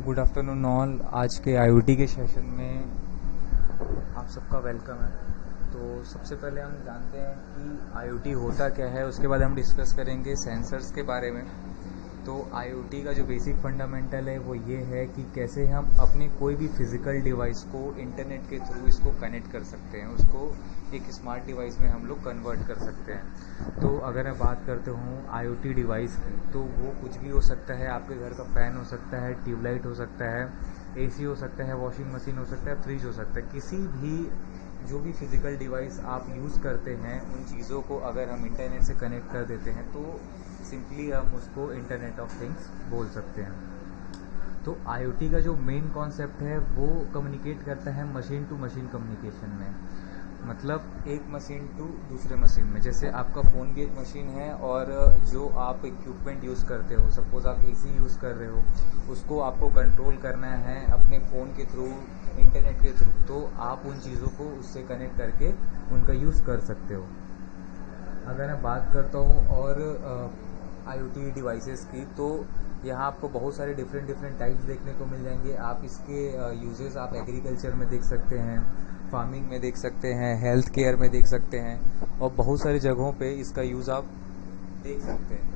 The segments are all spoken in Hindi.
Good afternoon all. आज के आईओटी के सेशन में आप सबका वेलकम है। तो सबसे पहले हम जानते हैं कि आईओटी होता क्या है, उसके बाद हम डिस्कस करेंगे सेंसर्स के बारे में। तो आईओटी का जो बेसिक फंडामेंटल है वो ये है कि कैसे हम अपने कोई भी फिज़िकल डिवाइस को इंटरनेट के थ्रू इसको कनेक्ट कर सकते हैं, उसको एक स्मार्ट डिवाइस में हम लोग कन्वर्ट कर सकते हैं। तो अगर मैं बात करता हूँ आईओटी डिवाइस की, तो वो कुछ भी हो सकता है। आपके घर का फ़ैन हो सकता है, ट्यूबलाइट हो सकता है, एसी हो सकता है, वॉशिंग मशीन हो सकता है, फ्रिज हो सकता है। किसी भी जो भी फिज़िकल डिवाइस आप यूज़ करते हैं, उन चीज़ों को अगर हम इंटरनेट से कनेक्ट कर देते हैं तो सिंपली हम उसको इंटरनेट ऑफ थिंग्स बोल सकते हैं। तो आईओटी का जो मेन कॉन्सेप्ट है वो कम्युनिकेट करता है मशीन टू मशीन कम्युनिकेशन में। मतलब एक मशीन टू दूसरे मशीन में। जैसे आपका फ़ोन भी एक मशीन है और जो आप इक्विपमेंट यूज़ करते हो, सपोज़ आप एसी यूज़ कर रहे हो, उसको आपको कंट्रोल करना है अपने फ़ोन के थ्रू, इंटरनेट के थ्रू, तो आप उन चीज़ों को उससे कनेक्ट करके उनका यूज़ कर सकते हो। अगर मैं बात करता हूँ और आईओटी डिवाइसेस की, तो यहाँ आपको बहुत सारे डिफरेंट टाइप्स देखने को मिल जाएंगे। आप इसके यूजेस आप एग्रीकल्चर में देख सकते हैं, फार्मिंग में देख सकते हैं, हेल्थ केयर में देख सकते हैं, और बहुत सारी जगहों पे इसका यूज़ आप देख सकते हैं।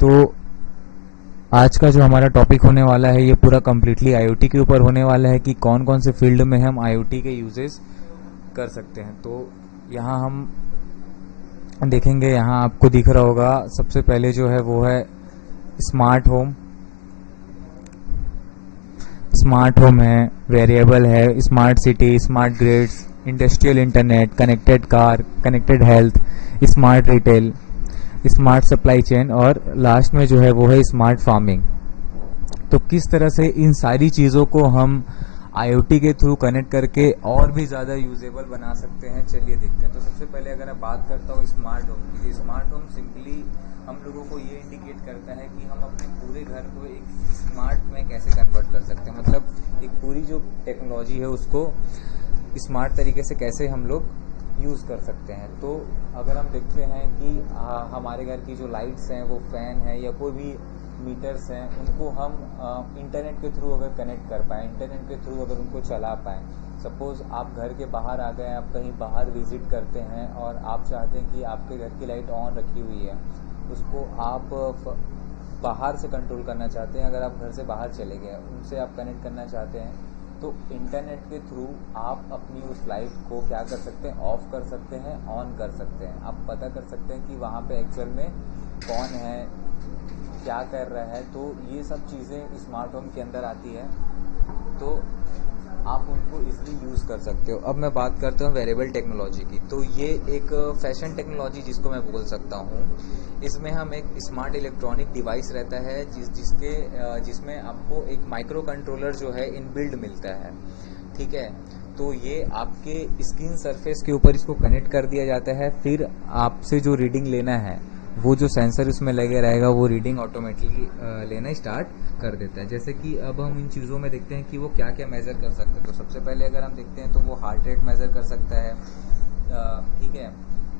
तो आज का जो हमारा टॉपिक होने वाला है ये पूरा कम्प्लीटली आईओटी के ऊपर होने वाला है कि कौन कौन से फील्ड में हम आईओटी के यूजेस कर सकते हैं। तो यहाँ हम देखेंगे, यहाँ आपको दिख रहा होगा सबसे पहले जो है वो है स्मार्ट होम। स्मार्ट होम है, वेरिएबल है, smart city, smart grids, industrial internet, connected car, connected health, smart retail, smart supply chain, और लास्ट में जो है वो है स्मार्ट फार्मिंग। तो किस तरह से इन सारी चीज़ों को हम आईओटी के थ्रू कनेक्ट करके और भी ज़्यादा यूजेबल बना सकते हैं, चलिए देखते हैं। तो सबसे पहले अगर मैं बात करता हूँ स्मार्ट होम की, स्मार्ट होम सिंपली हम लोगों को ये इंडिकेट करता है कि हम अपने पूरे घर को एक स्मार्ट में कैसे कन्वर्ट कर सकते हैं। मतलब एक पूरी जो टेक्नोलॉजी है उसको स्मार्ट तरीके से कैसे हम लोग यूज़ कर सकते हैं। तो अगर हम देखते हैं कि हमारे घर की जो लाइट्स हैं, वो फ़ैन है या कोई भी मीटर्स हैं, उनको हम इंटरनेट के थ्रू अगर कनेक्ट कर पाएँ, इंटरनेट के थ्रू अगर उनको चला पाएँ। सपोज़ आप घर के बाहर आ गए, आप कहीं बाहर विज़िट करते हैं और आप चाहते हैं कि आपके घर की लाइट ऑन रखी हुई है, उसको आप बाहर से कंट्रोल करना चाहते हैं। अगर आप घर से बाहर चले गए, उनसे आप कनेक्ट करना चाहते हैं, तो इंटरनेट के थ्रू आप अपनी उस लाइट को क्या कर सकते हैं, ऑफ कर सकते हैं, ऑन कर सकते हैं। आप पता कर सकते हैं कि वहाँ पे एक्चुअल में कौन है, क्या कर रहा है। तो ये सब चीज़ें स्मार्ट होम के अंदर आती है, तो आप उनको इजीली यूज़ कर सकते हो। अब मैं बात करता हूँ वेरिएबल टेक्नोलॉजी की। तो ये एक फैशन टेक्नोलॉजी जिसको मैं बोल सकता हूँ। इसमें हम एक स्मार्ट इलेक्ट्रॉनिक डिवाइस रहता है जिसमें आपको एक माइक्रो कंट्रोलर जो है इनबिल्ड मिलता है, ठीक है। तो ये आपके स्क्रीन सरफेस के ऊपर इसको कनेक्ट कर दिया जाता है। फिर आपसे जो रीडिंग लेना है, वो जो सेंसर उसमें लगे रहेगा, वो रीडिंग ऑटोमेटिकली लेना स्टार्ट कर देता है। जैसे कि अब हम इन चीज़ों में देखते हैं कि वो क्या क्या मेज़र कर सकते हैं। तो सबसे पहले अगर हम देखते हैं तो वो हार्ट रेट मेज़र कर सकता है, ठीक है।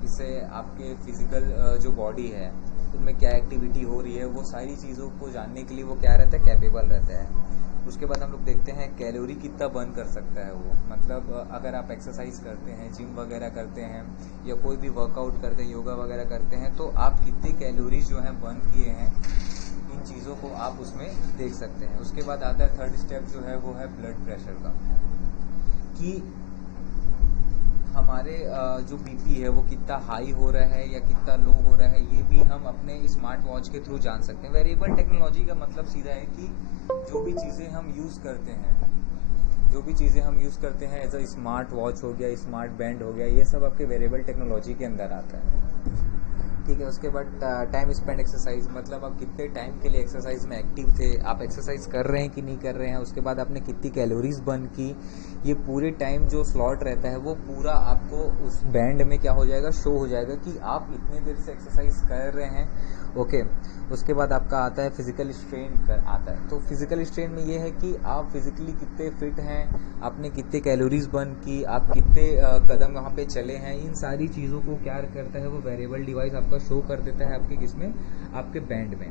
इससे आपके फिज़िकल जो बॉडी है उनमें क्या एक्टिविटी हो रही है, वो सारी चीज़ों को जानने के लिए वो क्या रहता है, कैपेबल रहता है। उसके बाद हम लोग देखते हैं कैलोरी कितना बर्न कर सकता है वो। मतलब अगर आप एक्सरसाइज करते हैं, जिम वगैरह करते हैं, या कोई भी वर्कआउट करते हैं, योगा वगैरह करते हैं, तो आप कितने कैलोरीज जो हैं बर्न किए हैं, इन चीज़ों को आप उसमें देख सकते हैं। उसके बाद आता है थर्ड स्टेप जो है वो है ब्लड प्रेशर का, कि हमारे जो बीपी है वो कितना हाई हो रहा है या कितना लो हो रहा है, ये भी हम अपने स्मार्ट वॉच के थ्रू जान सकते हैं। वेरिएबल टेक्नोलॉजी का मतलब सीधा है कि जो भी चीज़ें हम यूज़ करते हैं, एज अ स्मार्ट वॉच हो गया, स्मार्ट बैंड हो गया, ये सब आपके वेरिएबल टेक्नोलॉजी के अंदर आता है, ठीक है। उसके बाद टाइम स्पेंड एक्सरसाइज, मतलब आप कितने टाइम के लिए एक्सरसाइज में एक्टिव थे, आप एक्सरसाइज कर रहे हैं कि नहीं कर रहे हैं। उसके बाद आपने कितनी कैलोरीज बर्न की, ये पूरे टाइम जो स्लॉट रहता है वो पूरा आपको उस बैंड में क्या हो जाएगा, शो हो जाएगा कि आप इतने देर से एक्सरसाइज कर रहे हैं ओके। उसके बाद आपका आता है फिजिकल स्ट्रेन आता है। तो फिजिकल स्ट्रेन में ये है कि आप फिजिकली कितने फिट हैं, आपने कितने कैलोरीज बर्न की, आप कितने कदम वहाँ पे चले हैं, इन सारी चीज़ों को क्या करता है वो वेरिएबल डिवाइस आपका शो कर देता है आपके किसमें, आपके बैंड में।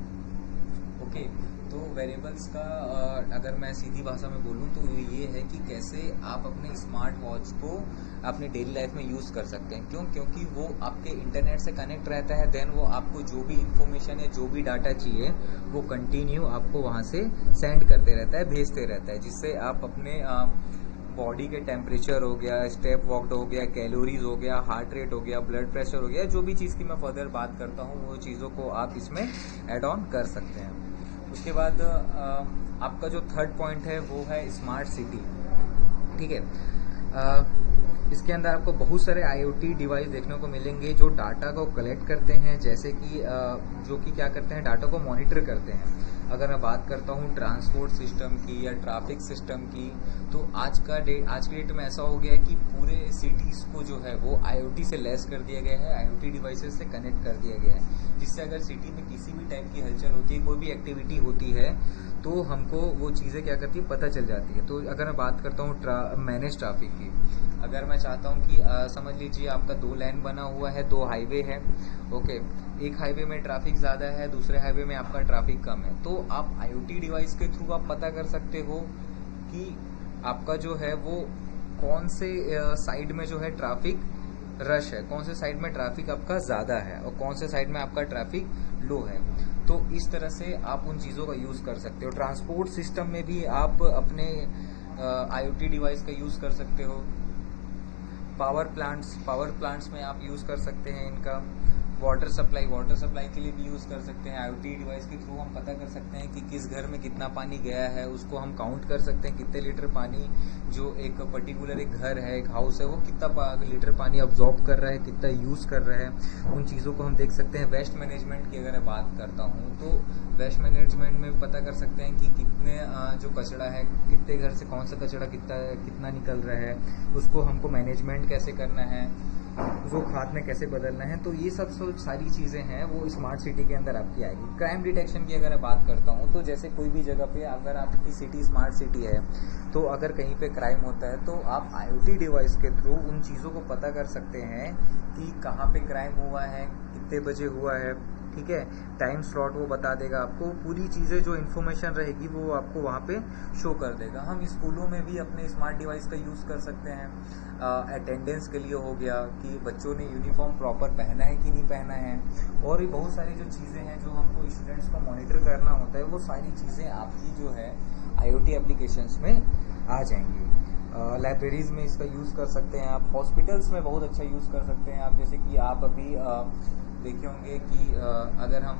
ओके। तो वेरिएबल्स का अगर मैं सीधी भाषा में बोलूँ तो ये है कि कैसे आप अपने स्मार्ट वॉच को अपनी डेली लाइफ में यूज़ कर सकते हैं। क्यों? क्योंकि वो आपके इंटरनेट से कनेक्ट रहता है, देन वो आपको जो भी इंफॉर्मेशन है, जो भी डाटा चाहिए, वो कंटिन्यू आपको वहाँ से सेंड करते रहता है, भेजते रहता है, जिससे आप अपने बॉडी के टेम्परेचर हो गया, स्टेप वॉकड हो गया, कैलोरीज हो गया, हार्ट रेट हो गया, ब्लड प्रेशर हो गया, जो भी चीज़ की मैं फर्दर बात करता हूँ वो चीज़ों को आप इसमें ऐड ऑन कर सकते हैं। उसके बाद आपका जो थर्ड पॉइंट है वो है स्मार्ट सिटी। ठीक है। इसके अंदर आपको बहुत सारे IoT डिवाइस देखने को मिलेंगे जो डाटा को कलेक्ट करते हैं, जैसे कि जो कि क्या करते हैं, डाटा को मॉनिटर करते हैं। अगर मैं बात करता हूँ ट्रांसपोर्ट सिस्टम की या ट्रैफिक सिस्टम की, तो आज के डेट में ऐसा हो गया है कि पूरे सिटीज़ को जो है वो IoT से लेस कर दिया गया है, IoT डिवाइसेस से कनेक्ट कर दिया गया है, जिससे अगर सिटी में किसी भी टाइप की हलचल होती है, कोई भी एक्टिविटी होती है, तो हमको वो चीज़ें क्या करती है, पता चल जाती है। तो अगर मैं बात करता हूँ मैनेज ट्रैफिक की, अगर मैं चाहता हूँ कि समझ लीजिए आपका 2 लेन बना हुआ है, 2 हाईवे है। ओके। एक हाईवे में ट्रैफिक ज़्यादा है, दूसरे हाईवे में आपका ट्रैफिक कम है, तो आप IoT डिवाइस के थ्रू आप पता कर सकते हो कि आपका जो है वो कौन से साइड में जो है ट्रैफिक रश है, कौन से साइड में ट्रैफिक आपका ज़्यादा है और कौन से साइड में आपका ट्रैफिक लो है। तो इस तरह से आप उन चीज़ों का यूज़ कर सकते हो। ट्रांसपोर्ट सिस्टम में भी आप अपने IoT डिवाइस का यूज़ कर सकते हो। पावर प्लांट्स में आप यूज़ कर सकते हैं इनका। वाटर सप्लाई के लिए भी यूज़ कर सकते हैं। IoT डिवाइस के थ्रू हम पता कर सकते हैं कि किस घर में कितना पानी गया है, उसको हम काउंट कर सकते हैं कितने लीटर पानी जो एक पर्टिकुलर एक घर है, एक हाउस है, वो कितना लीटर पानी अब्जॉर्ब कर रहा है, कितना यूज़ कर रहा है, उन चीज़ों को हम देख सकते हैं। वेस्ट मैनेजमेंट की अगर मैं बात करता हूँ तो वेस्ट मैनेजमेंट में पता कर सकते हैं कि कितने जो कचरा है, कितने घर से कौन सा कचरा कितना निकल रहा है, उसको हमको मैनेजमेंट कैसे करना है, उसको खाद में कैसे बदलना है। तो ये सब सारी चीज़ें हैं वो स्मार्ट सिटी के अंदर आपकी आएगी। क्राइम डिटेक्शन की अगर मैं बात करता हूँ तो जैसे कोई भी जगह पे अगर आपकी सिटी स्मार्ट सिटी है, तो अगर कहीं पे क्राइम होता है तो आप IoT डिवाइस के थ्रू उन चीज़ों को पता कर सकते हैं कि कहाँ पे क्राइम हुआ है, कितने बजे हुआ है। ठीक है। टाइम स्लॉट वो बता देगा आपको, पूरी चीज़ें जो इन्फॉर्मेशन रहेगी वो आपको वहाँ पे शो कर देगा। हम स्कूलों में भी अपने स्मार्ट डिवाइस का यूज़ कर सकते हैं। अटेंडेंस के लिए हो गया कि बच्चों ने यूनिफॉर्म प्रॉपर पहना है कि नहीं पहना है, और भी बहुत सारी जो चीज़ें हैं जो हमको स्टूडेंट्स को मॉनिटर करना होता है, वो सारी चीज़ें आपकी जो है IoT एप्लीकेशंस में आ जाएंगी। लाइब्रेरीज़ में इसका यूज़ कर सकते हैं आप। हॉस्पिटल्स में बहुत अच्छा यूज़ कर सकते हैं आप। जैसे कि आप अभी देखे होंगे कि अगर हम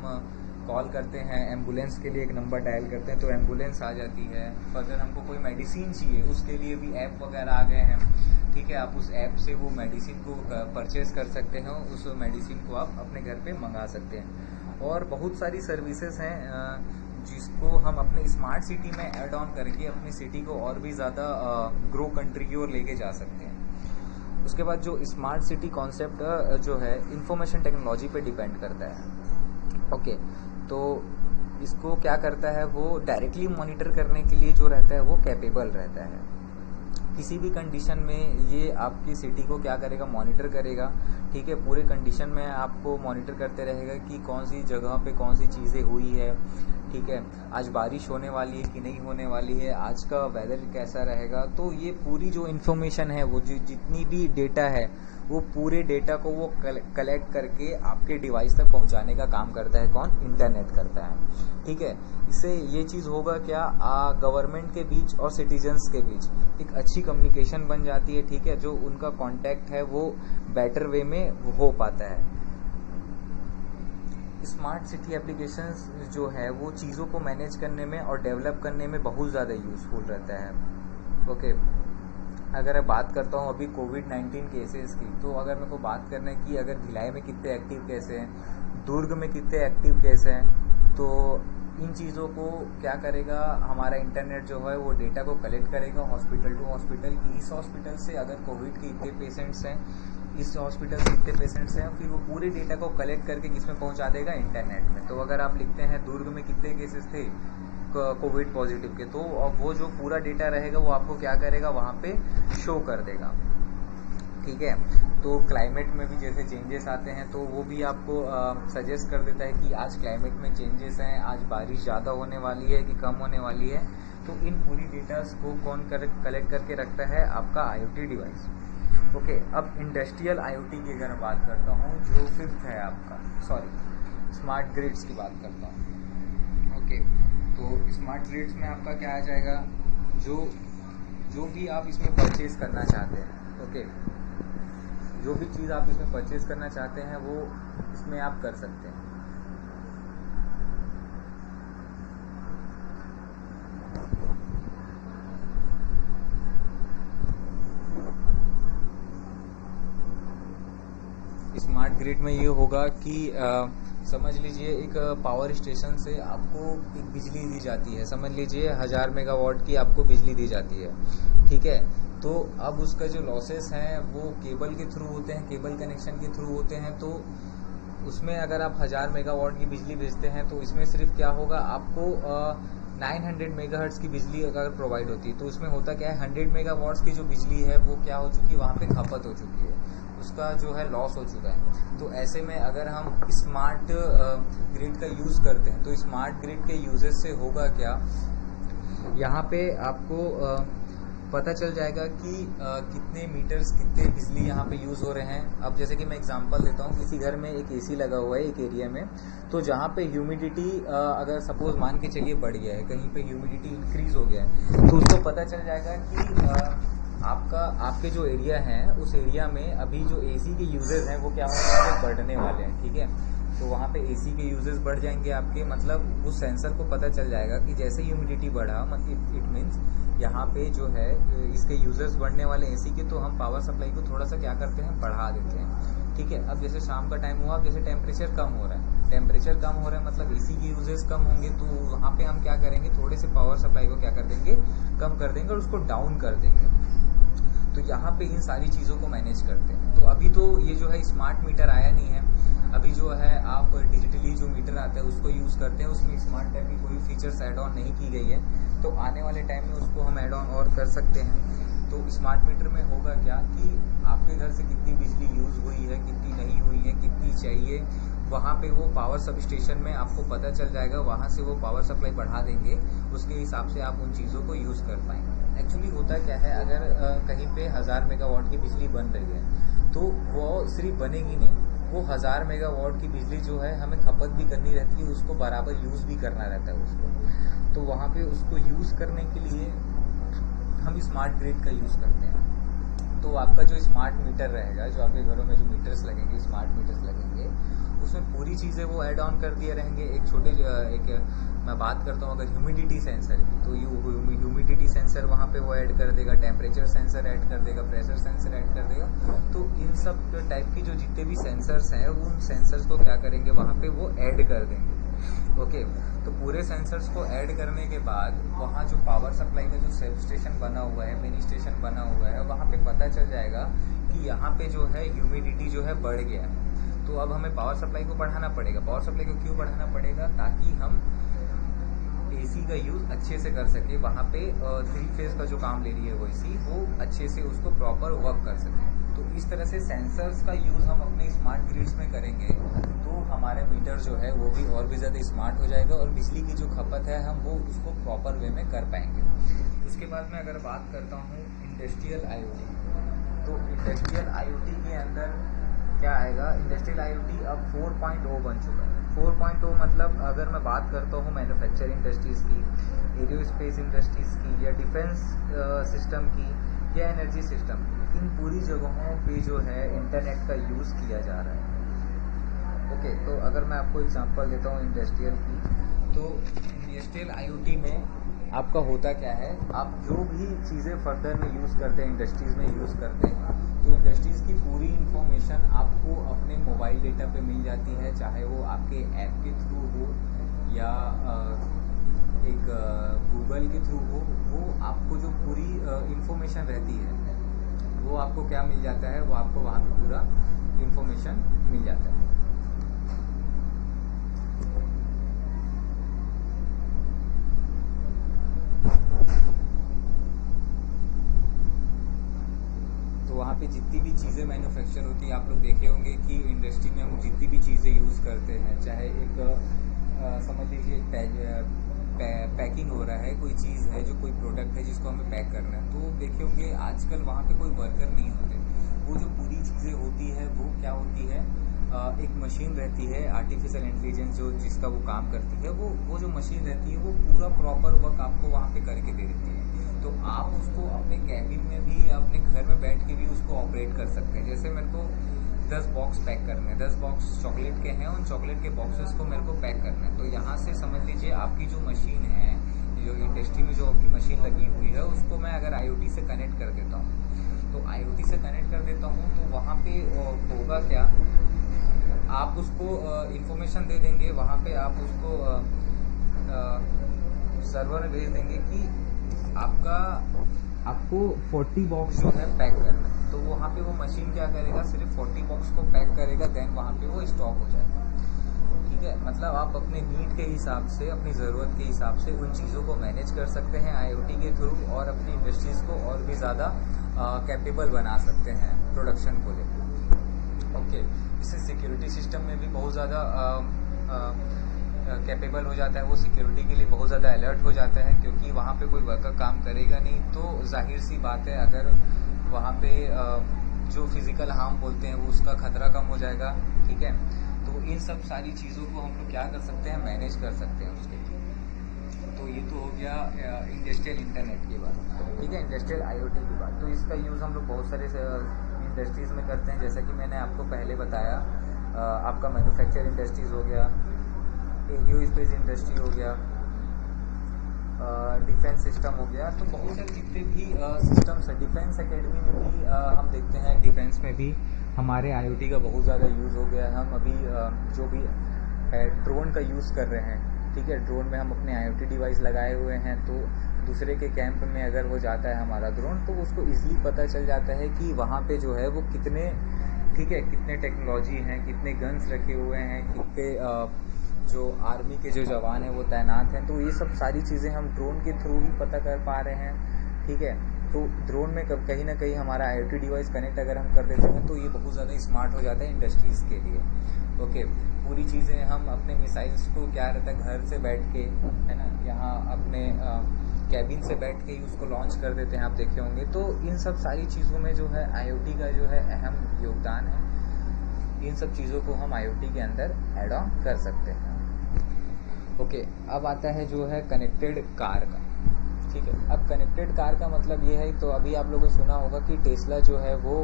कॉल करते हैं एम्बुलेंस के लिए, एक नंबर डायल करते हैं तो एम्बुलेंस आ जाती है। अगर हमको कोई मेडिसिन चाहिए उसके लिए भी ऐप वगैरह आ गए हैं। ठीक है। आप उस ऐप से वो मेडिसिन को परचेज कर सकते हैं, उस मेडिसिन को आप अपने घर पे मंगा सकते हैं। और बहुत सारी सर्विसेज हैं जिसको हम अपने स्मार्ट सिटी में ऐड ऑन करके अपनी सिटी को और भी ज़्यादा ग्रो कंट्री की ओर लेके जा सकते हैं। उसके बाद जो स्मार्ट सिटी कॉन्सेप्ट जो है इंफॉर्मेशन टेक्नोलॉजी पे डिपेंड करता है। ओके। तो इसको क्या करता है, वो डायरेक्टली मॉनिटर करने के लिए जो रहता है वो कैपेबल रहता है। किसी भी कंडीशन में ये आपकी सिटी को क्या करेगा, मॉनिटर करेगा। ठीक है। पूरे कंडीशन में आपको मॉनिटर करते रहेगा कि कौन सी जगह पे कौन सी चीज़ें हुई है। ठीक है। आज बारिश होने वाली है कि नहीं होने वाली है, आज का वेदर कैसा रहेगा। तो ये पूरी जो इन्फॉर्मेशन है, वो जितनी भी डेटा है, वो पूरे डेटा को वो कलेक्ट करके आपके डिवाइस तक पहुंचाने का काम करता है। कौन? इंटरनेट करता है। ठीक है। इससे ये चीज़ होगा क्या, गवर्नमेंट के बीच और सिटीजन्स के बीच एक अच्छी कम्युनिकेशन बन जाती है। ठीक है। जो उनका कांटेक्ट है वो बेटर वे में हो पाता है। स्मार्ट सिटी एप्लीकेशंस जो है वो चीज़ों को मैनेज करने में और डेवलप करने में बहुत ज़्यादा यूज़फुल रहता है। ओके। अगर मैं बात करता हूँ अभी कोविड-19 केसेस की, तो अगर मेरे को बात करने की, अगर भिलाई में कितने एक्टिव केस हैं, दुर्ग में कितने एक्टिव केस हैं, तो इन चीज़ों को क्या करेगा, हमारा इंटरनेट जो है वो डेटा को कलेक्ट करेगा हॉस्पिटल टू हॉस्पिटल कि इस हॉस्पिटल से अगर कोविड के इतने पेशेंट्स हैं, इस हॉस्पिटल से इतने पेशेंट्स हैं, फिर वो पूरे डेटा को कलेक्ट करके किसमें पहुंचा देगा, इंटरनेट में। तो अगर आप लिखते हैं दुर्ग में कितने केसेस थे कोविड पॉजिटिव के, तो अब वो जो पूरा डेटा रहेगा वो आपको क्या करेगा, वहाँ पे शो कर देगा। ठीक है, तो क्लाइमेट में भी जैसे चेंजेस आते हैं तो वो भी आपको सजेस्ट कर देता है कि आज क्लाइमेट में चेंजेस हैं, आज बारिश ज़्यादा होने वाली है कि कम होने वाली है। तो इन पूरी डेटास को कौन कलेक्ट करके रखता है, आपका IoT डिवाइस। ओके, अब इंडस्ट्रियल IoT की अगर बात करता हूँ, जो फिफ्थ है आपका, स्मार्ट ग्रिड्स की बात करता हूँ। ओके, तो स्मार्ट ग्रिड्स में आपका क्या आ जाएगा, जो भी आप इसमें परचेज करना चाहते हैं, ओके, जो भी चीज़ आप इसमें परचेज करना चाहते हैं वो इसमें आप कर सकते हैं। स्मार्ट ग्रिड में ये होगा कि समझ लीजिए एक पावर स्टेशन से आपको एक बिजली दी जाती है, समझ लीजिए 1000 मेगावाट की आपको बिजली दी जाती है। ठीक है, तो अब उसका जो लॉसेस हैं वो केबल के थ्रू होते हैं, केबल कनेक्शन के थ्रू होते हैं। तो उसमें अगर आप 1000 मेगावाट की बिजली भेजते हैं तो इसमें सिर्फ क्या होगा, आपको 900 मेगाहर्ट्ज की बिजली अगर प्रोवाइड होती है तो उसमें होता क्या है, 100 मेगावाट्स की जो बिजली है वो क्या हो चुकी है, वहाँ पे खपत हो चुकी है, उसका जो है लॉस हो चुका है। तो ऐसे में अगर हम स्मार्ट ग्रिड का यूज़ करते हैं तो स्मार्ट ग्रिड के यूजेस से होगा क्या, यहाँ पे आपको पता चल जाएगा कि कितने मीटर्स कितने बिजली यहाँ पे यूज़ हो रहे हैं। अब जैसे कि मैं एग्जांपल देता हूँ, किसी घर में एक AC लगा हुआ है एक एरिया में, तो जहाँ पे ह्यूमिडिटी अगर सपोज मान के चलिए बढ़ गया है, कहीं पे ह्यूमिडिटी इंक्रीज हो गया है, तो उसको पता चल जाएगा कि आपके जो एरिया है उस एरिया में अभी जो AC के यूजेस हैं वो क्या होने वाले, बढ़ने वाले हैं। ठीक है, तो वहाँ पे AC के यूजेस बढ़ जाएंगे आपके, मतलब उस सेंसर को पता चल जाएगा कि जैसे ह्यूमिडिटी बढ़ा, मतलब इट मीन्स यहाँ पे जो है इसके यूजर्स बढ़ने वाले AC के, तो हम पावर सप्लाई को थोड़ा सा क्या करते हैं, बढ़ा देते हैं। ठीक है, अब जैसे शाम का टाइम हुआ, अब जैसे टेम्परेचर कम हो रहा है, टेम्परेचर कम हो रहा है मतलब AC के यूजेस कम होंगे, तो वहाँ पे हम क्या करेंगे, थोड़े से पावर सप्लाई को क्या कर देंगे, कम कर देंगे और उसको डाउन कर देंगे। तो यहाँ पे इन सारी चीज़ों को मैनेज करते हैं। तो अभी तो ये जो है स्मार्ट मीटर आया नहीं है, अभी जो है आप डिजिटली जो मीटर आता है उसको यूज़ करते हैं, उसमें स्मार्ट टाइप की कोई फीचर्स ऐड ऑन नहीं की गई है। तो आने वाले टाइम में उसको हम ऐड ऑन और कर सकते हैं। तो स्मार्ट मीटर में होगा क्या कि आपके घर से कितनी बिजली यूज़ हुई है, कितनी नहीं हुई है, कितनी चाहिए, वहाँ पे वो पावर सब स्टेशन में आपको पता चल जाएगा, वहाँ से वो पावर सप्लाई बढ़ा देंगे, उसके हिसाब से आप उन चीज़ों को यूज़ कर पाएंगे। एक्चुअली होता क्या है, अगर कहीं पे 1000 मेगावाट की बिजली बन रही है तो वो सिर्फ बनेगी नहीं, वो 1000 मेगावाट की बिजली जो है हमें खपत भी करनी रहती है, उसको बराबर यूज़ भी करना रहता है उसको। तो वहाँ पे उसको यूज़ करने के लिए हम स्मार्ट ग्रिड का यूज़ करते हैं। तो आपका जो स्मार्ट मीटर रहेगा, जो आपके घरों में जो मीटर्स लगेंगे, स्मार्ट मीटर्स लगेंगे, उसमें पूरी चीज़ें वो ऐड ऑन कर दिए रहेंगे। एक छोटे एक मैं बात करता हूँ अगर ह्यूमिडिटी सेंसर की, तो ह्यूमिडिटी सेंसर वहाँ पे वो ऐड कर देगा, टेम्परेचर सेंसर ऐड कर देगा, प्रेशर सेंसर ऐड कर देगा। तो इन सब टाइप की जो जितने भी सेंसर्स हैं उन सेंसर्स को क्या करेंगे, वहाँ पे वो ऐड कर देंगे। ओके, तो पूरे सेंसर्स को ऐड करने के बाद वहाँ जो पावर सप्लाई का जो सब स्टेशन बना हुआ है, मिनी स्टेशन बना हुआ है, वहाँ पे पता चल जाएगा कि यहाँ पे जो है ह्यूमिडिटी जो है बढ़ गया है। तो अब हमें पावर सप्लाई को बढ़ाना पड़ेगा। पावर सप्लाई को क्यों बढ़ाना पड़ेगा, ताकि हम AC का यूज़ अच्छे से कर सके, वहाँ पे 3 फेज का जो काम ले रही है वो AC, वो अच्छे से उसको प्रॉपर वर्क कर सके। तो इस तरह से सेंसर्स का यूज़ हम अपने स्मार्ट ग्रिड्स में करेंगे तो हमारे मीटर जो है वो भी और भी ज़्यादा स्मार्ट हो जाएगा और बिजली की जो खपत है हम वो उसको प्रॉपर वे में कर पाएंगे। इसके बाद में अगर बात करता हूँ इंडस्ट्रियल IoT, तो इंडस्ट्रियल IoT के अंदर क्या आएगा, इंडस्ट्रियल IoT अब 4.0 बन चुका है। 4.0 मतलब अगर मैं बात करता हूँ मैन्युफैक्चरिंग इंडस्ट्रीज़ की, एरोस्पेस इंडस्ट्रीज़ की, या डिफेंस सिस्टम की, या एनर्जी सिस्टम की, इन पूरी जगहों पे जो है इंटरनेट का यूज़ किया जा रहा है। ओके, तो अगर मैं आपको एग्जांपल देता हूँ इंडस्ट्रियल की, तो इंडस्ट्रियल IoT में आपका होता क्या है, आप जो भी चीज़ें फर्दर में यूज़ करते हैं, इंडस्ट्रीज़ में यूज़ करते हैं, तो इंडस्ट्रीज़ की पूरी इन्फॉर्मेशन आपको अपने मोबाइल डेटा पे मिल जाती है, चाहे वो आपके ऐप के थ्रू हो या एक गूगल के थ्रू हो, वो आपको जो पूरी इंफॉर्मेशन रहती है वो आपको क्या मिल जाता है, वो आपको वहाँ पे पूरा इंफॉर्मेशन मिल जाता है। तो वहाँ पे जितनी भी चीज़ें मैन्युफैक्चर होती है, आप लोग देखे होंगे कि इंडस्ट्री में हम जितनी भी चीज़ें यूज़ करते हैं, चाहे एक समझ लीजिए पैकिंग हो रहा है, कोई चीज़ है जो कोई प्रोडक्ट है जिसको हमें पैक करना है, तो देखे होंगे आजकल वहाँ पे कोई वर्कर नहीं होते। वो जो पूरी चीज़ें होती है वो क्या होती है, एक मशीन रहती है आर्टिफिशियल इंटेलिजेंस जो जिसका वो काम करती है, वो जो मशीन रहती है वो पूरा प्रॉपर वर्क आपको वहाँ पे करके दे देती है। तो आप उसको अपने कैबिन में भी या अपने घर में बैठ के भी उसको ऑपरेट कर सकते हैं। जैसे मेरे को 10 बॉक्स पैक करने हैं, 10 बॉक्स चॉकलेट के हैं, उन चॉकलेट के बॉक्सेस को मेरे को पैक करना है, तो यहाँ से समझ लीजिए आपकी जो मशीन है, जो इंडस्ट्री में जो आपकी मशीन लगी हुई है, उसको मैं अगर IoT से कनेक्ट कर देता हूँ, तो IoT से कनेक्ट कर देता हूँ तो वहाँ पे होगा क्या, आप उसको इंफॉर्मेशन दे देंगे, वहाँ पे आप उसको सर्वर में भेज देंगे कि आपको 40 बॉक्स जो है पैक करना है, तो वहाँ पे वो मशीन क्या करेगा, सिर्फ 40 बॉक्स को पैक करेगा, देन वहाँ पे वो स्टॉक हो जाएगा। ठीक है, मतलब आप अपने नीड के हिसाब से, अपनी ज़रूरत के हिसाब से उन चीज़ों को मैनेज कर सकते हैं IoT के थ्रू, और अपनी इंडस्ट्रीज़ को और भी ज़्यादा कैपेबल बना सकते हैं प्रोडक्शन को लेकर। ओके, इससे सिक्योरिटी सिस्टम में भी बहुत ज़्यादा कैपेबल हो जाता है, वो सिक्योरिटी के लिए बहुत ज़्यादा अलर्ट हो जाता है, क्योंकि वहाँ पे कोई वर्कर काम करेगा नहीं, तो जाहिर सी बात है अगर वहाँ पे जो फिज़िकल हार्म बोलते हैं वो उसका खतरा कम हो जाएगा। ठीक है, तो इन सब सारी चीज़ों को हम लोग क्या कर सकते हैं, मैनेज कर सकते हैं उसके लिए। तो ये तो हो गया इंडस्ट्रियल इंटरनेट की बात। ठीक है, इंडस्ट्रियल IoT की बात, तो इसका यूज़ हम लोग बहुत सारे इंडस्ट्रीज़ में करते हैं, जैसा कि मैंने आपको पहले बताया, आपका मैन्युफैक्चर इंडस्ट्रीज़ हो गया, एरियो स्पेस इंडस्ट्री हो गया, डिफेंस सिस्टम हो गया, तो बहुत सारे जितने भी सिस्टम्स है, डिफेंस एकेडमी में भी हम देखते हैं, डिफेंस में भी हमारे IoT का बहुत ज़्यादा यूज़ हो गया है। हम अभी जो भी है ड्रोन का यूज़ कर रहे हैं। ठीक है, ड्रोन में हम अपने IoT डिवाइस लगाए हुए हैं, तो दूसरे के कैंप में अगर वो जाता है हमारा ड्रोन, तो उसको ईजिली पता चल जाता है कि वहाँ पे जो है वो कितने, ठीक है, कितने टेक्नोलॉजी हैं, कितने गन्स रखे हुए हैं, कितने जो आर्मी के जो जवान हैं वो तैनात हैं, तो ये सब सारी चीज़ें हम ड्रोन के थ्रू ही पता कर पा रहे हैं। ठीक है, तो ड्रोन में कहीं ना कहीं हमारा IoT डिवाइस कनेक्ट अगर हम कर देते हैं तो ये बहुत ज़्यादा स्मार्ट हो जाता है इंडस्ट्रीज़ के लिए। ओके, पूरी चीज़ें हम अपने मिसाइल्स को क्या रहता है, घर से बैठ के, है ना, यहाँ अपने कैबिन से बैठ के ही उसको लॉन्च कर देते हैं, आप देखे होंगे। तो इन सब सारी चीज़ों में जो है IoT का जो है अहम योगदान है। इन सब चीज़ों को हम IoT के अंदर ऐड ऑन कर सकते हैं। ओके, अब आता है जो है कनेक्टेड कार का। ठीक है, अब कनेक्टेड कार का मतलब ये है, तो अभी आप लोगों ने सुना होगा कि टेस्ला जो है वो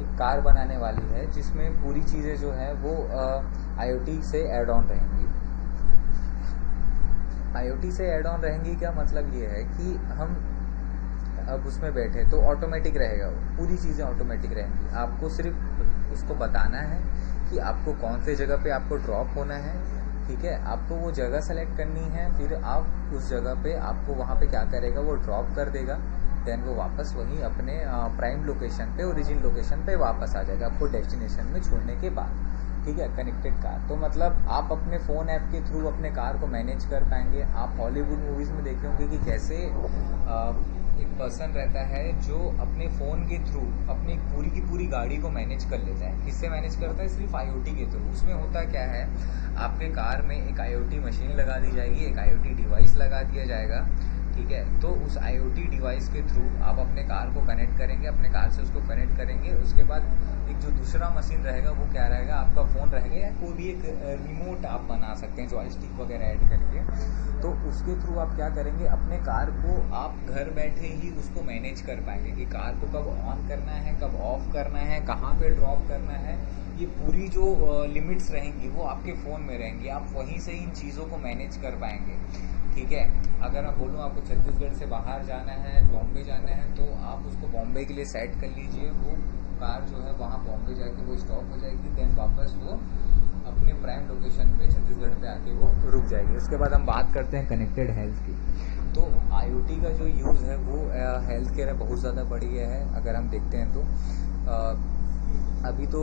एक कार बनाने वाली है जिसमें पूरी चीज़ें जो है वो IoT से ऐड ऑन रहेंगी। IoT से ऐड ऑन रहेंगी क्या मतलब ये है कि हम अब उसमें बैठे तो ऑटोमेटिक रहेगा, वो पूरी चीज़ें ऑटोमेटिक रहेंगी। आपको सिर्फ उसको बताना है कि आपको कौन से जगह पे आपको ड्रॉप होना है। ठीक है, आपको वो जगह सेलेक्ट करनी है, फिर आप उस जगह पे आपको वहाँ पे क्या करेगा, वो ड्रॉप कर देगा, देन वो वापस वहीं अपने प्राइम लोकेशन पे, ओरिजिन लोकेशन पे वापस आ जाएगा आपको डेस्टिनेशन में छोड़ने के बाद। ठीक है, कनेक्टेड कार तो मतलब आप अपने फ़ोन ऐप के थ्रू अपने कार को मैनेज कर पाएंगे। आप हॉलीवुड मूवीज़ में देखे होंगे कि कैसे एक पर्सन रहता है जो अपने फ़ोन के थ्रू अपनी पूरी की पूरी गाड़ी को मैनेज कर लेता है। किससे मैनेज करता है, सिर्फ IoT के थ्रू। उसमें होता क्या है, आपके कार में एक IoT मशीन लगा दी जाएगी, एक IoT डिवाइस लगा दिया जाएगा। ठीक है, तो उस IoT डिवाइस के थ्रू आप अपने कार को कनेक्ट करेंगे, अपने कार से उसको कनेक्ट करेंगे। उसके बाद एक जो दूसरा मशीन रहेगा वो क्या रहेगा, आपका फ़ोन रहेगा, या कोई भी एक रिमोट आप बना सकते हैं जॉयस्टिक वगैरह ऐड करके। तो उसके थ्रू आप क्या करेंगे, अपने कार को आप घर बैठे ही उसको मैनेज कर पाएंगे कि कार को कब ऑन करना है, कब ऑफ करना है, कहाँ पे ड्रॉप करना है। ये पूरी जो लिमिट्स रहेंगी वो आपके फ़ोन में रहेंगी, आप वहीं से इन चीज़ों को मैनेज कर पाएंगे। ठीक है, अगर मैं बोलूँ आपको छत्तीसगढ़ से बाहर जाना है, बॉम्बे जाना है, तो आप उसको बॉम्बे के लिए सेट कर लीजिए। वो कार जो है वहाँ बॉम्बे जाके वो स्टॉप हो जाएगी, देन वापस वो अपने अपने प्राइम लोकेशन पे छत्तीसगढ़ पे आके वो रुक जाएगी। उसके बाद हम बात करते हैं कनेक्टेड हेल्थ की। तो IoT का जो यूज़ है वो हेल्थ केयर में बहुत ज़्यादा बढ़ गया है। अगर हम देखते हैं तो अभी तो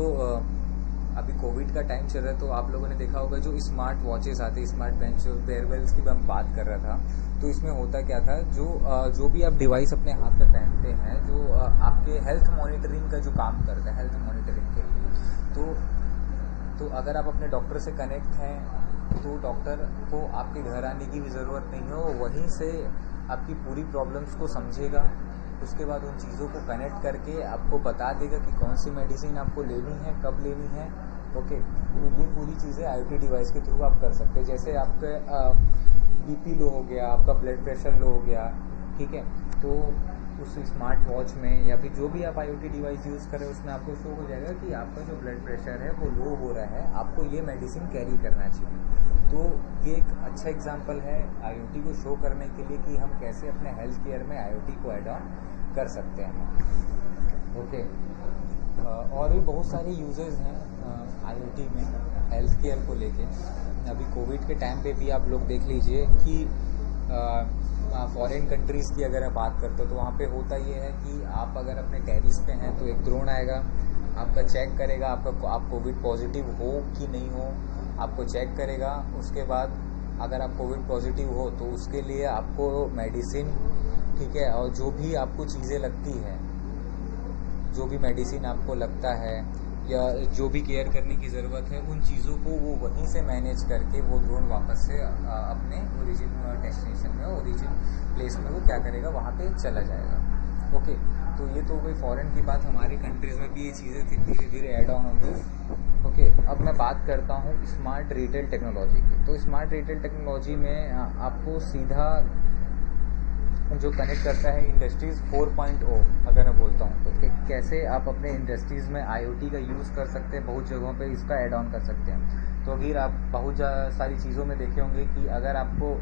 अभी कोविड का टाइम चल रहा है, तो आप लोगों ने देखा होगा जो स्मार्ट वॉचेस आते हैं, स्मार्ट वेयरबल्स की मैं बात कर रहा था। तो इसमें होता क्या था, जो भी आप डिवाइस अपने हाथ में पहनते हैं, जो आपके हेल्थ मॉनिटरिंग का जो काम करता है, हेल्थ मॉनिटरिंग के लिए, तो अगर आप अपने डॉक्टर से कनेक्ट हैं तो डॉक्टर को आपके घर आने की भी ज़रूरत नहीं हो, वहीं से आपकी पूरी प्रॉब्लम्स को समझेगा। उसके बाद उन चीज़ों को कनेक्ट करके आपको बता देगा कि कौन सी मेडिसिन आपको लेनी है, कब लेनी है। ओके, तो ये पूरी चीज़ें IoT डिवाइस के थ्रू आप कर सकते हैं। जैसे आपके BP लो हो गया, आपका ब्लड प्रेशर लो हो गया, ठीक है, तो उस स्मार्ट वॉच में या फिर जो भी आप IoT डिवाइस यूज़ करें उसमें आपको शो हो जाएगा कि आपका जो ब्लड प्रेशर है वो लो हो रहा है, आपको ये मेडिसिन कैरी करना चाहिए। तो ये एक अच्छा एग्जांपल है IoT को शो करने के लिए कि हम कैसे अपने हेल्थ केयर में IoT को ऐड ऑन कर सकते हैं। ओके, और भी बहुत सारे यूजेस हैं IoT में हेल्थ केयर को लेके। अभी कोविड के टाइम पे भी आप लोग देख लीजिए कि फॉरेन कंट्रीज़ की अगर आप बात करते हो तो वहाँ पे होता ये है कि आप अगर अपने टेरिस पे हैं तो एक ड्रोन आएगा, आपका चेक करेगा आप कोविड पॉजिटिव हो कि नहीं हो, आपको चेक करेगा। उसके बाद अगर आप कोविड पॉजिटिव हो तो उसके लिए आपको मेडिसिन, ठीक है, और जो भी आपको चीज़ें लगती है, जो भी मेडिसिन आपको लगता है या जो भी केयर करने की ज़रूरत है, उन चीज़ों को वो वहीं से मैनेज करके वो ड्रोन वापस से अपने ओरिजिन डेस्टिनेशन में, ओरिजिन प्लेस में वो क्या करेगा, वहाँ पे चला जाएगा। ओके, तो ये तो कोई फॉरेन की बात, हमारी कंट्रीज़ में भी ये चीज़ें धीरे धीरे ऐड ऑन होंगी। ओके, अब मैं बात करता हूँ स्मार्ट रिटेल टेक्नोलॉजी की। तो स्मार्ट रिटेल टेक्नोलॉजी में आपको सीधा जो कनेक्ट करता है इंडस्ट्रीज़ 4.0, अगर मैं बोलता हूँ तो कि कैसे आप अपने इंडस्ट्रीज़ में IoT का यूज़ कर सकते हैं, बहुत जगहों पे इसका ऐड ऑन कर सकते हैं। तो अगर आप बहुत सारी चीज़ों में देखे होंगे कि अगर आपको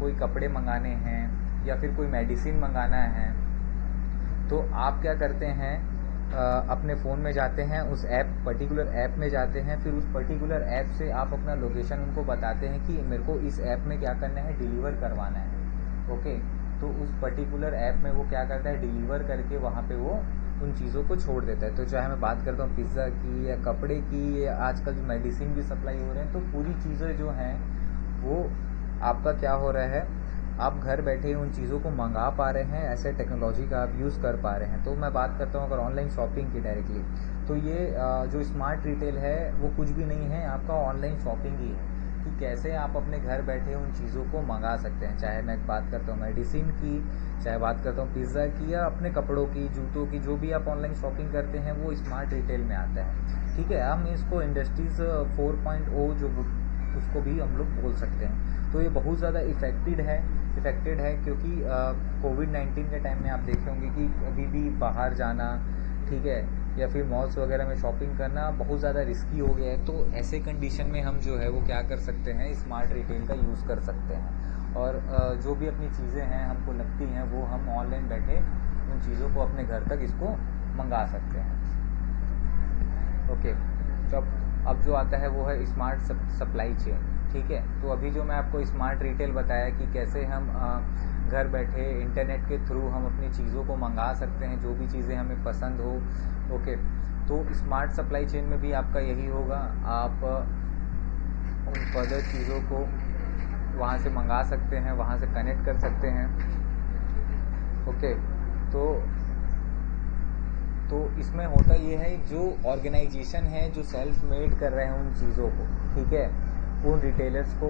कोई कपड़े मंगाने हैं या फिर कोई मेडिसिन मंगाना है तो आप क्या करते हैं, अपने फ़ोन में जाते हैं, उस पर्टिकुलर ऐप में जाते हैं, फिर उस पर्टिकुलर ऐप से आप अपना लोकेशन उनको बताते हैं कि मेरे को इस ऐप में क्या करना है, डिलीवर करवाना है। ओके, तो उस पर्टिकुलर ऐप में वो क्या करता है, डिलीवर करके वहाँ पे वो उन चीज़ों को छोड़ देता है। तो चाहे मैं बात करता हूँ पिज़्ज़ा की या कपड़े की, या आजकल मेडिसिन भी सप्लाई हो रहे हैं, तो पूरी चीज़ें जो हैं वो आपका क्या हो रहा है, आप घर बैठे उन चीज़ों को मंगा पा रहे हैं, ऐसे टेक्नोलॉजी का आप यूज़ कर पा रहे हैं। तो मैं बात करता हूँ अगर ऑनलाइन शॉपिंग की डायरेक्टली, तो ये जो स्मार्ट रिटेल है वो कुछ भी नहीं है, आपका ऑनलाइन शॉपिंग ही है कि कैसे आप अपने घर बैठे उन चीज़ों को मंगा सकते हैं। चाहे मैं बात करता हूँ मेडिसिन की, चाहे बात करता हूँ पिज़्ज़ा की, या अपने कपड़ों की, जूतों की, जो भी आप ऑनलाइन शॉपिंग करते हैं वो स्मार्ट रिटेल में आता है। ठीक है, हम इसको इंडस्ट्रीज़ 4.0 जो उसको भी हम लोग बोल सकते हैं। तो ये बहुत ज़्यादा इफ़ेक्टेड है क्योंकि कोविड-19 के टाइम में आप देखे होंगे कि अभी भी बाहर जाना, ठीक है, या फिर मॉल्स वगैरह में शॉपिंग करना बहुत ज़्यादा रिस्की हो गया है। तो ऐसे कंडीशन में हम जो है वो क्या कर सकते हैं, स्मार्ट रिटेल का यूज़ कर सकते हैं। और जो भी अपनी चीज़ें हैं हमको लगती हैं वो हम ऑनलाइन बैठे उन चीज़ों को अपने घर तक इसको मंगा सकते हैं। ओके, तो अब जो आता है वो है स्मार्ट सप्लाई चेन। ठीक है, तो अभी जो मैं आपको स्मार्ट रिटेल बताया कि कैसे हम घर बैठे इंटरनेट के थ्रू हम अपनी चीज़ों को मंगा सकते हैं, जो भी चीज़ें हमें पसंद हो। ओके, तो स्मार्ट सप्लाई चेन में भी आपका यही होगा, आप उन फर्दर चीज़ों को वहाँ से मंगा सकते हैं, वहाँ से कनेक्ट कर सकते हैं। ओके, तो इसमें होता ये है, जो ऑर्गेनाइजेशन है जो सेल्फ मेड कर रहे हैं उन चीज़ों को, ठीक है, उन रिटेलर्स को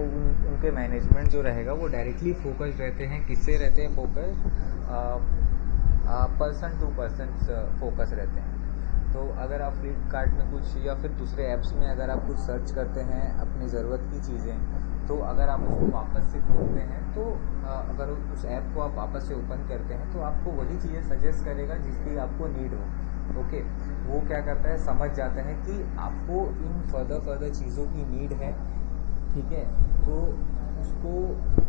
उनके मैनेजमेंट जो रहेगा वो डायरेक्टली फोकस्ड रहते हैं, किससे रहते हैं focused, person to person focus रहते हैं। तो अगर आप फ्लिपकार्ट में कुछ या फिर दूसरे ऐप्स में अगर आप कुछ सर्च करते हैं अपनी ज़रूरत की चीज़ें, तो अगर आप उसको वापस से खोलते हैं तो अगर उस ऐप को आप वापस से ओपन करते हैं तो आपको वही चीज़ें सजेस्ट करेगा जिसकी आपको नीड हो। ओके, वो क्या करता है, समझ जाता है कि आपको इन फर्दर चीज़ों की नीड है, ठीक है, तो उसको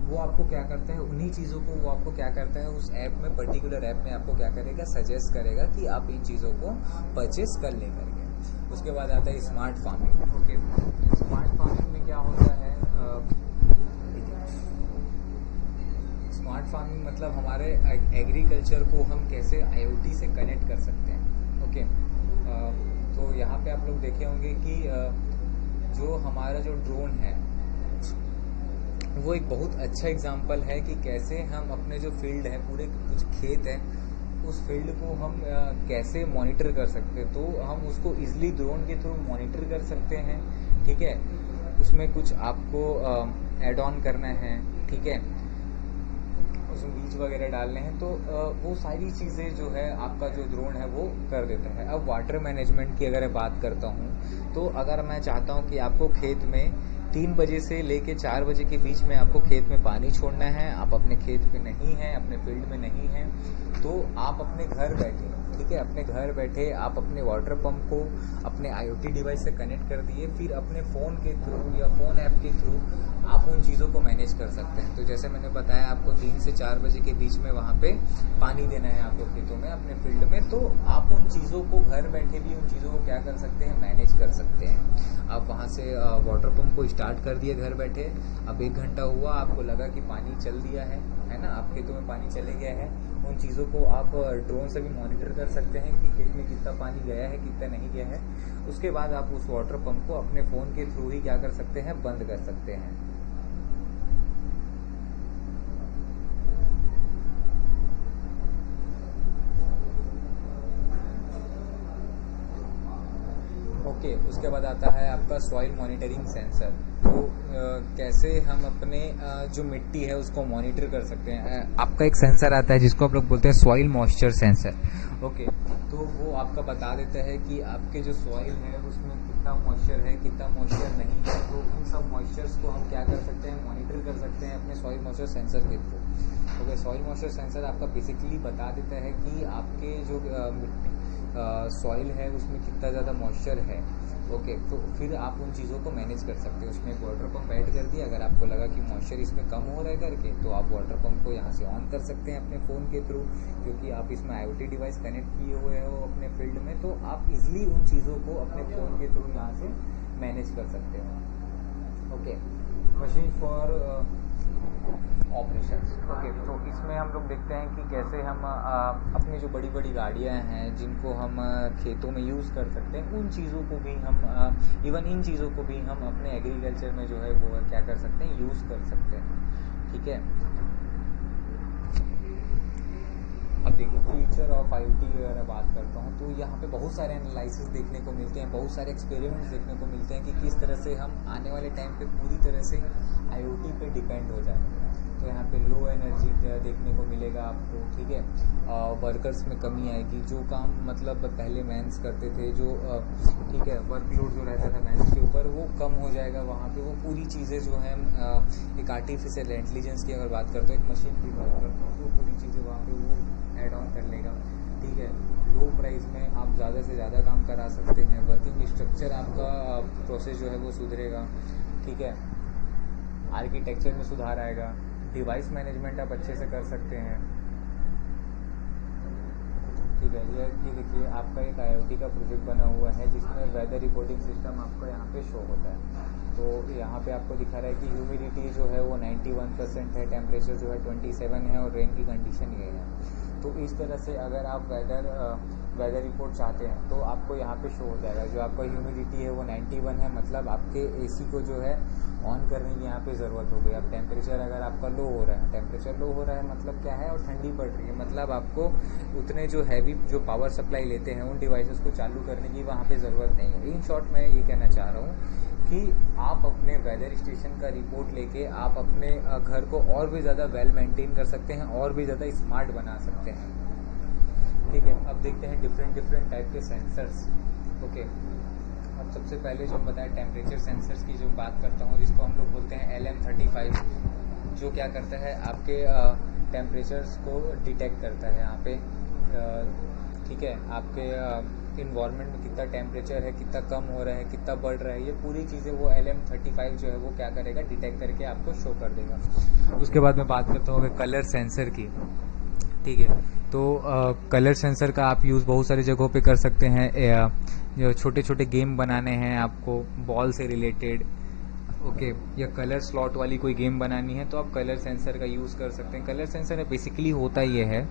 वो आपको क्या करता है, उन्हीं चीज़ों को वो आपको क्या करता है उस ऐप में, पर्टिकुलर ऐप में आपको क्या करेगा, सजेस्ट करेगा कि आप इन चीज़ों को परचेस कर ले करके। उसके बाद आता है smart farming. Okay, smart farming में क्या होता है, स्मार्ट फार्मिंग मतलब हमारे एग्रीकल्चर को हम कैसे आईओटी से कनेक्ट कर सकते हैं। ओके, तो यहाँ पे आप लोग देखे होंगे कि जो हमारा जो ड्रोन है वो एक बहुत अच्छा एग्जांपल है कि कैसे हम अपने जो फील्ड है, पूरे कुछ खेत है, उस फील्ड को हम कैसे मॉनिटर कर सकते हैं। तो हम उसको इजीली ड्रोन के थ्रू मॉनिटर कर सकते हैं। ठीक है, उसमें कुछ आपको ऐड ऑन करना है, ठीक है, उसमें बीज वगैरह डालने हैं, तो वो सारी चीज़ें जो है आपका जो ड्रोन है वो कर देता है। अब वाटर मैनेजमेंट की अगर मैं बात करता हूँ, तो अगर मैं चाहता हूँ कि आपको खेत में 3 बजे से लेके 4 बजे के बीच में आपको खेत में पानी छोड़ना है, आप अपने खेत पे नहीं हैं, अपने फील्ड में नहीं हैं, तो आप अपने घर बैठे, ठीक है, अपने घर बैठे आप अपने वाटर पंप को अपने आईओटी डिवाइस से कनेक्ट कर दिए, फिर अपने फ़ोन के थ्रू या फ़ोन ऐप के थ्रू आप उन चीज़ों को मैनेज कर सकते हैं। तो जैसे मैंने बताया आपको 3 से 4 बजे के बीच में वहाँ पे पानी देना है आपको खेतों में, अपने फील्ड में, तो आप उन चीज़ों को घर बैठे भी उन चीज़ों को क्या कर सकते हैं, मैनेज कर सकते हैं। आप वहाँ से वाटर पंप को स्टार्ट कर दिए घर बैठे, अब 1 घंटा हुआ, आपको लगा कि पानी चल दिया है ना, आप खेतों में पानी चले गया है, उन चीज़ों को आप ड्रोन से भी मॉनिटर कर सकते हैं कि खेत में कितना पानी गया है, कितना नहीं गया है। उसके बाद आप उस वाटर पंप को अपने फ़ोन के थ्रू ही क्या कर सकते हैं, बंद कर सकते हैं। ओके, उसके बाद आता है आपका सॉइल मॉनिटरिंग सेंसर। तो कैसे हम अपने जो मिट्टी है उसको मॉनिटर कर सकते हैं। आपका एक सेंसर आता है जिसको आप लोग बोलते हैं सॉइल मॉइस्चर सेंसर। ओके, तो वो आपका बता देता है कि आपके जो सॉइल है उसमें कितना मॉइस्चर है, कितना मॉइस्चर नहीं है। तो इन सब मॉइस्चर्स को हम क्या कर सकते हैं, मॉनिटर कर सकते हैं अपने सॉइल मॉइस्चर सेंसर के through. Okay, soil moisture sensor आपका बेसिकली बता देता है कि आपके जो मिट्टी सॉइल है उसमें कितना ज़्यादा मॉइस्चर है। ओके, तो फिर आप उन चीज़ों को मैनेज कर सकते हो। उसमें एक वाटर पंप ऐड कर दिया, अगर आपको लगा कि मॉइस्चर इसमें कम हो रहा है करके, तो आप वाटर पंप को यहाँ से ऑन कर सकते हैं अपने फ़ोन के थ्रू, क्योंकि आप इसमें आईओटी डिवाइस कनेक्ट किए हुए हो अपने फील्ड में, तो आप इजीली उन चीज़ों को अपने फ़ोन के थ्रू यहाँ से मैनेज कर सकते हो। Okay, machine for operations. Okay, तो इसमें हम लोग देखते हैं कि कैसे हम अपनी जो बड़ी बड़ी गाड़ियां हैं जिनको हम खेतों में यूज़ कर सकते हैं, उन चीज़ों को भी हम इवन इन चीज़ों को भी हम अपने एग्रीकल्चर में जो है वो क्या कर सकते हैं, यूज़ कर सकते हैं। ठीक है, अब देखिए फ्यूचर ऑफ आईओटी की अगर बात करता हूँ, तो यहाँ पे बहुत सारे एनालिसिस देखने को मिलते हैं, बहुत सारे एक्सपेरिमेंट्स देखने को मिलते हैं कि किस तरह से हम आने वाले टाइम पे पूरी तरह से आईओटी पे डिपेंड हो जाएंगे। तो यहाँ पे लो एनर्जी देखने को मिलेगा आपको, ठीक है, वर्कर्स में कमी आएगी, जो काम मतलब पहले मैंस करते थे, जो ठीक है, वर्कलोड जो रहता था मैंस के ऊपर वो कम हो जाएगा। वहाँ पे वो पूरी चीज़ें जो हैं एक आर्टिफिशियल इंटेलिजेंस की अगर बात करते हो, एक मशीन की बात करते हो, तो पूरी चीज़ें वहाँ पे वो ऐड ऑन कर लेगा। ठीक है, लो प्राइस में आप ज़्यादा से ज़्यादा काम करा सकते हैं, वर्किंग स्ट्रक्चर आपका प्रोसेस जो है वो सुधरेगा। ठीक है, आर्किटेक्चर में सुधार आएगा, डिवाइस मैनेजमेंट आप अच्छे से कर सकते हैं। ठीक है, ये देखिए आपका एक आईओटी का प्रोजेक्ट बना हुआ है जिसमें वेदर रिपोर्टिंग सिस्टम आपको यहाँ पे शो होता है। तो यहाँ पे आपको दिखा रहा है कि ह्यूमिडिटी जो है वो 91% है, टेम्परेचर जो है 27 है और रेन की कंडीशन ये है। तो इस तरह से अगर आप वेदर रिपोर्ट चाहते हैं तो आपको यहाँ पे शो हो जाएगा। जो आपका ह्यूमिडिटी है वो 91 है, मतलब आपके एसी को जो है ऑन करने की यहाँ पे ज़रूरत हो गई। अब टेम्परेचर अगर आपका लो हो रहा है, टेम्परेचर लो हो रहा है मतलब क्या है, और ठंडी पड़ रही है, मतलब आपको उतने जो हैवी जो पावर सप्लाई लेते हैं उन डिवाइसेस को चालू करने की वहाँ पे ज़रूरत नहीं है। इन शॉर्ट मैं ये कहना चाह रहा हूँ कि आप अपने वेदर स्टेशन का रिपोर्ट लेके आप अपने घर को और भी ज़्यादा वेल मेंटेन कर सकते हैं, और भी ज़्यादा स्मार्ट बना सकते हैं। ठीक है, अब देखते हैं डिफरेंट टाइप के सेंसर्स। ओके, अब सबसे पहले जो बताया टेम्परेचर सेंसर्स की जो बात करता हूँ, जिसको हम लोग बोलते हैं LM35, जो क्या करता है आपके टेम्परेचर्स को डिटेक्ट करता है यहाँ पे। ठीक है, आपके इन्वायरमेंट में कितना टेम्परेचर है, कितना कम हो रहा है, कितना बढ़ रहा है, ये पूरी चीज़ें वो LM35 जो है वो क्या करेगा, डिटेक्ट करके आपको शो कर देगा। उसके बाद मैं बात करता हूँ कलर सेंसर की। ठीक है, तो कलर सेंसर का आप यूज़ बहुत सारी जगहों पे कर सकते हैं। जो छोटे छोटे गेम बनाने हैं आपको बॉल से रिलेटेड, ओके, या कलर स्लॉट वाली कोई गेम बनानी है तो आप कलर सेंसर का यूज़ कर सकते हैं। कलर सेंसर बेसिकली होता ये है,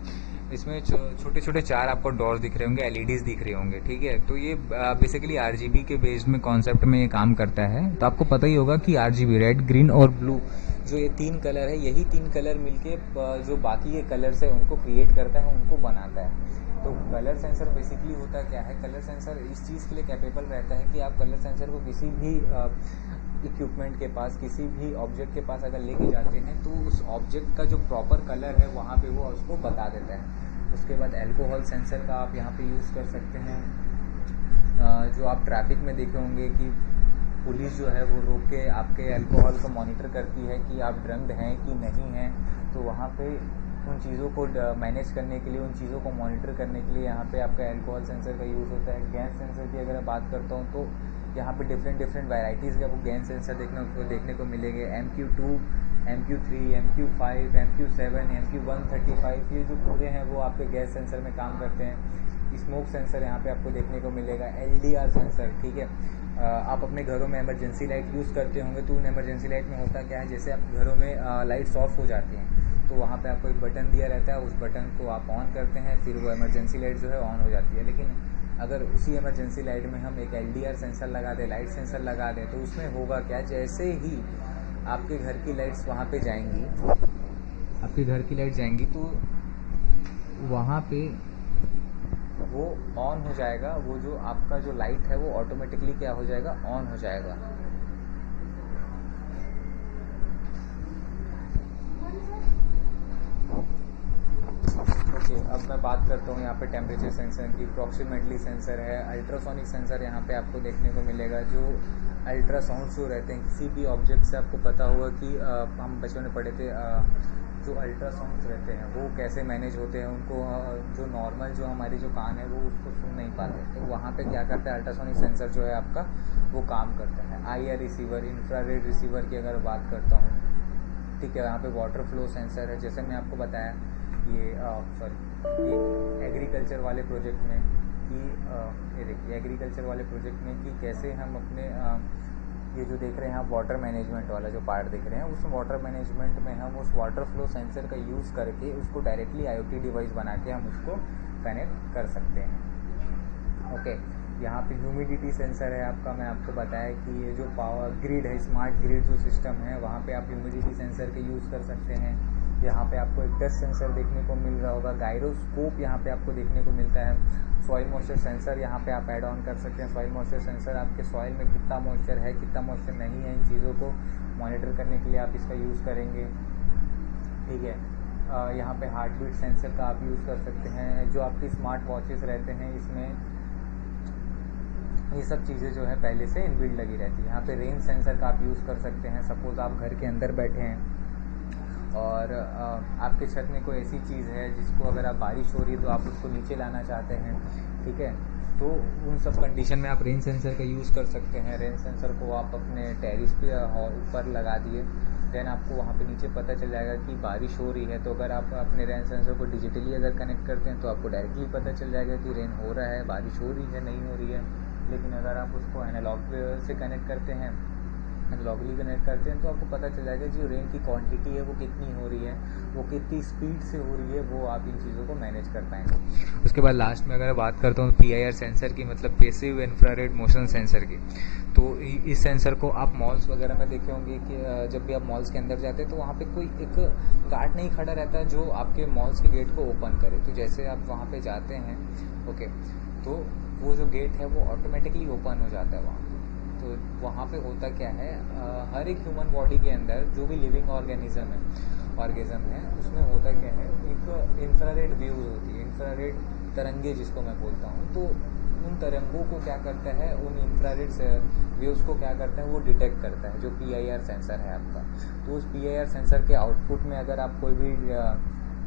इसमें छोटे छोटे चार आपको डॉट्स दिख रहे होंगे, एलईडीज दिख रहे होंगे, ठीक है। तो ये बेसिकली आरजीबी के बेस्ड में कॉन्सेप्ट में ये काम करता है। तो आपको पता ही होगा कि आरजीबी, रेड, ग्रीन और ब्लू, जो ये तीन कलर है, यही तीन कलर मिलके जो बाकी ये कलर्स है उनको क्रिएट करता है, उनको बनाता है। तो कलर सेंसर बेसिकली होता क्या है, कलर सेंसर इस चीज़ के लिए कैपेबल रहता है कि आप कलर सेंसर को किसी भी इक्विपमेंट के पास, किसी भी ऑब्जेक्ट के पास अगर लेके जाते हैं तो उस ऑब्जेक्ट का जो प्रॉपर कलर है वहाँ पे वो उसको बता देता है। उसके बाद अल्कोहल सेंसर का आप यहाँ पे यूज़ कर सकते हैं। जो आप ट्रैफिक में देखे होंगे कि पुलिस जो है वो रोक के आपके अल्कोहल को मॉनिटर करती है कि आप ड्रंक्ड हैं कि नहीं हैं। तो वहाँ पे उन चीज़ों को मैनेज करने के लिए, उन चीज़ों को मॉनिटर करने के लिए यहाँ पे आपका अल्कोहल सेंसर का यूज़ होता है। गैस सेंसर की अगर मैं बात करता हूँ तो यहाँ पे डिफरेंट वैराइटीज़ के आपको गैस सेंसर देखने को मिलेंगे। MQ2, MQ3, MQ5, MQ7, MQ135, ये जो पूरे हैं वो आपके गैस सेंसर में काम करते हैं। स्मोक सेंसर यहाँ पे आपको देखने को मिलेगा। LDR सेंसर, ठीक है। आप अपने घरों में इमरजेंसी लाइट यूज़ करते होंगे तो उन इमरजेंसी लाइट में होता क्या है, जैसे आप घरों में लाइट्स ऑफ हो जाती हैं तो वहाँ पे आपको एक बटन दिया रहता है, उस बटन को आप ऑन करते हैं, फिर वो इमरजेंसी लाइट जो है ऑन हो जाती है। लेकिन अगर उसी इमरजेंसी लाइट में हम एक LDR सेंसर लगा दें, लाइट सेंसर लगा दें, तो उसमें होगा क्या, जैसे ही आपके घर की लाइट्स वहाँ पे जाएंगी, आपके घर की लाइट जाएंगी तो वहाँ पे वो ऑन हो जाएगा। वो जो आपका जो लाइट है वो ऑटोमेटिकली क्या हो जाएगा, ऑन हो जाएगा। ओके, अब मैं बात करता हूँ यहाँ पे टेम्परेचर सेंसर की। प्रॉक्सिमेटली सेंसर है, अल्ट्रासोनिक सेंसर यहाँ पे आपको देखने को मिलेगा। जो अल्ट्रासाउंड जो रहते हैं किसी भी ऑब्जेक्ट से, आपको पता होगा कि हम बचपन में पढ़े थे, जो अल्ट्रासाउंड रहते हैं वो कैसे मैनेज होते हैं। उनको जो नॉर्मल जो हमारी जो कान है वो उसको सुन नहीं पाते, तो वहाँ पे क्या करता है अल्ट्रासोनिक सेंसर जो है आपका वो काम करता है। IR रिसीवर, इंफ्रारेड रिसीवर की अगर बात करता हूँ, ठीक है। यहाँ पे वाटर फ्लो सेंसर है, जैसे मैं आपको बताया ये ये एग्रीकल्चर वाले प्रोजेक्ट में कि ये देखिए एग्रीकल्चर वाले प्रोजेक्ट में कि कैसे हम अपने ये जो देख रहे हैं आप वाटर मैनेजमेंट वाला जो पार्ट देख रहे हैं, उस वाटर मैनेजमेंट में हम उस वाटर फ्लो सेंसर का यूज़ करके उसको डायरेक्टली IoT डिवाइस बना के हम उसको कनेक्ट कर सकते हैं। ओके, यहाँ पे ह्यूमिडिटी सेंसर है आपका, मैं आपको बताया कि ये जो पावर ग्रिड है, स्मार्ट ग्रिड जो सिस्टम है, वहाँ पे आप ह्यूमिडिटी सेंसर के यूज़ कर सकते हैं। यहाँ पे आपको एक टच सेंसर देखने को मिल रहा होगा, गायरोस्कोप यहाँ पे आपको देखने को मिलता है। सॉइल मॉइस्चर सेंसर यहाँ पे आप ऐड ऑन कर सकते हैं। सॉइल मॉइस्चर सेंसर आपके सॉइल में कितना मॉइस्चर है, कितना मॉइस्चर नहीं है, इन चीज़ों को मॉनिटर करने के लिए आप इसका यूज़ करेंगे, ठीक है। यहाँ पे हार्ट बीट सेंसर का आप यूज़ कर सकते हैं। जो आपकी स्मार्ट वॉचेस रहते हैं इसमें ये सब चीज़ें जो है पहले से इनबिल्ड लगी रहती है। यहाँ पे रेंज सेंसर का आप यूज़ कर सकते हैं। सपोज़ आप घर के अंदर बैठे हैं और आपके छत में कोई ऐसी चीज़ है जिसको अगर आप बारिश हो रही है तो आप उसको नीचे लाना चाहते हैं, ठीक है। तो उन सब कंडीशन में आप रेन सेंसर का यूज़ कर सकते हैं। रेन सेंसर को आप अपने टेरिस पे ऊपर लगा दिए, देन आपको वहाँ पे नीचे पता चल जाएगा कि बारिश हो रही है। तो अगर आप अपने रेन सेंसर को डिजिटली अगर कनेक्ट करते हैं तो आपको डायरेक्टली पता चल जाएगा कि रेन हो रहा है, बारिश हो रही है, नहीं हो रही है। लेकिन अगर आप उसको एनालॉग से कनेक्ट करते हैं, एनालॉगली कनेक्ट करते हैं, तो आपको पता चल जाएगा जो रेन की क्वांटिटी है वो कितनी हो रही है, वो कितनी स्पीड से हो रही है, वो आप इन चीज़ों को मैनेज कर पाएंगे। उसके बाद लास्ट में अगर बात करता हूँ PIR सेंसर की, मतलब पैसिव इंफ्रारेड मोशन सेंसर की, तो इस सेंसर को आप मॉल्स वगैरह में देखे होंगे कि जब भी आप मॉल्स के अंदर जाते हैं तो वहाँ पे कोई एक गार्ड नहीं खड़ा रहता है जो आपके मॉल्स के गेट को ओपन करे। तो जैसे आप वहाँ पे जाते हैं, ओके, तो वो जो गेट है वो ऑटोमेटिकली ओपन हो जाता है वहाँ। तो वहाँ पे होता क्या है, हर एक ह्यूमन बॉडी के अंदर जो भी लिविंग ऑर्गेज़म है उसमें होता क्या है, एक इंफ्रारेड वेव्स होती है, इंफ्रारेड तरंगे जिसको मैं बोलता हूँ। तो उन तरंगों को क्या करता है, उन इंफ्रारेड वेव्स को क्या करता है, वो डिटेक्ट करता है, जो PIR सेंसर है आपका। तो उस PIR सेंसर के आउटपुट में अगर आप कोई भी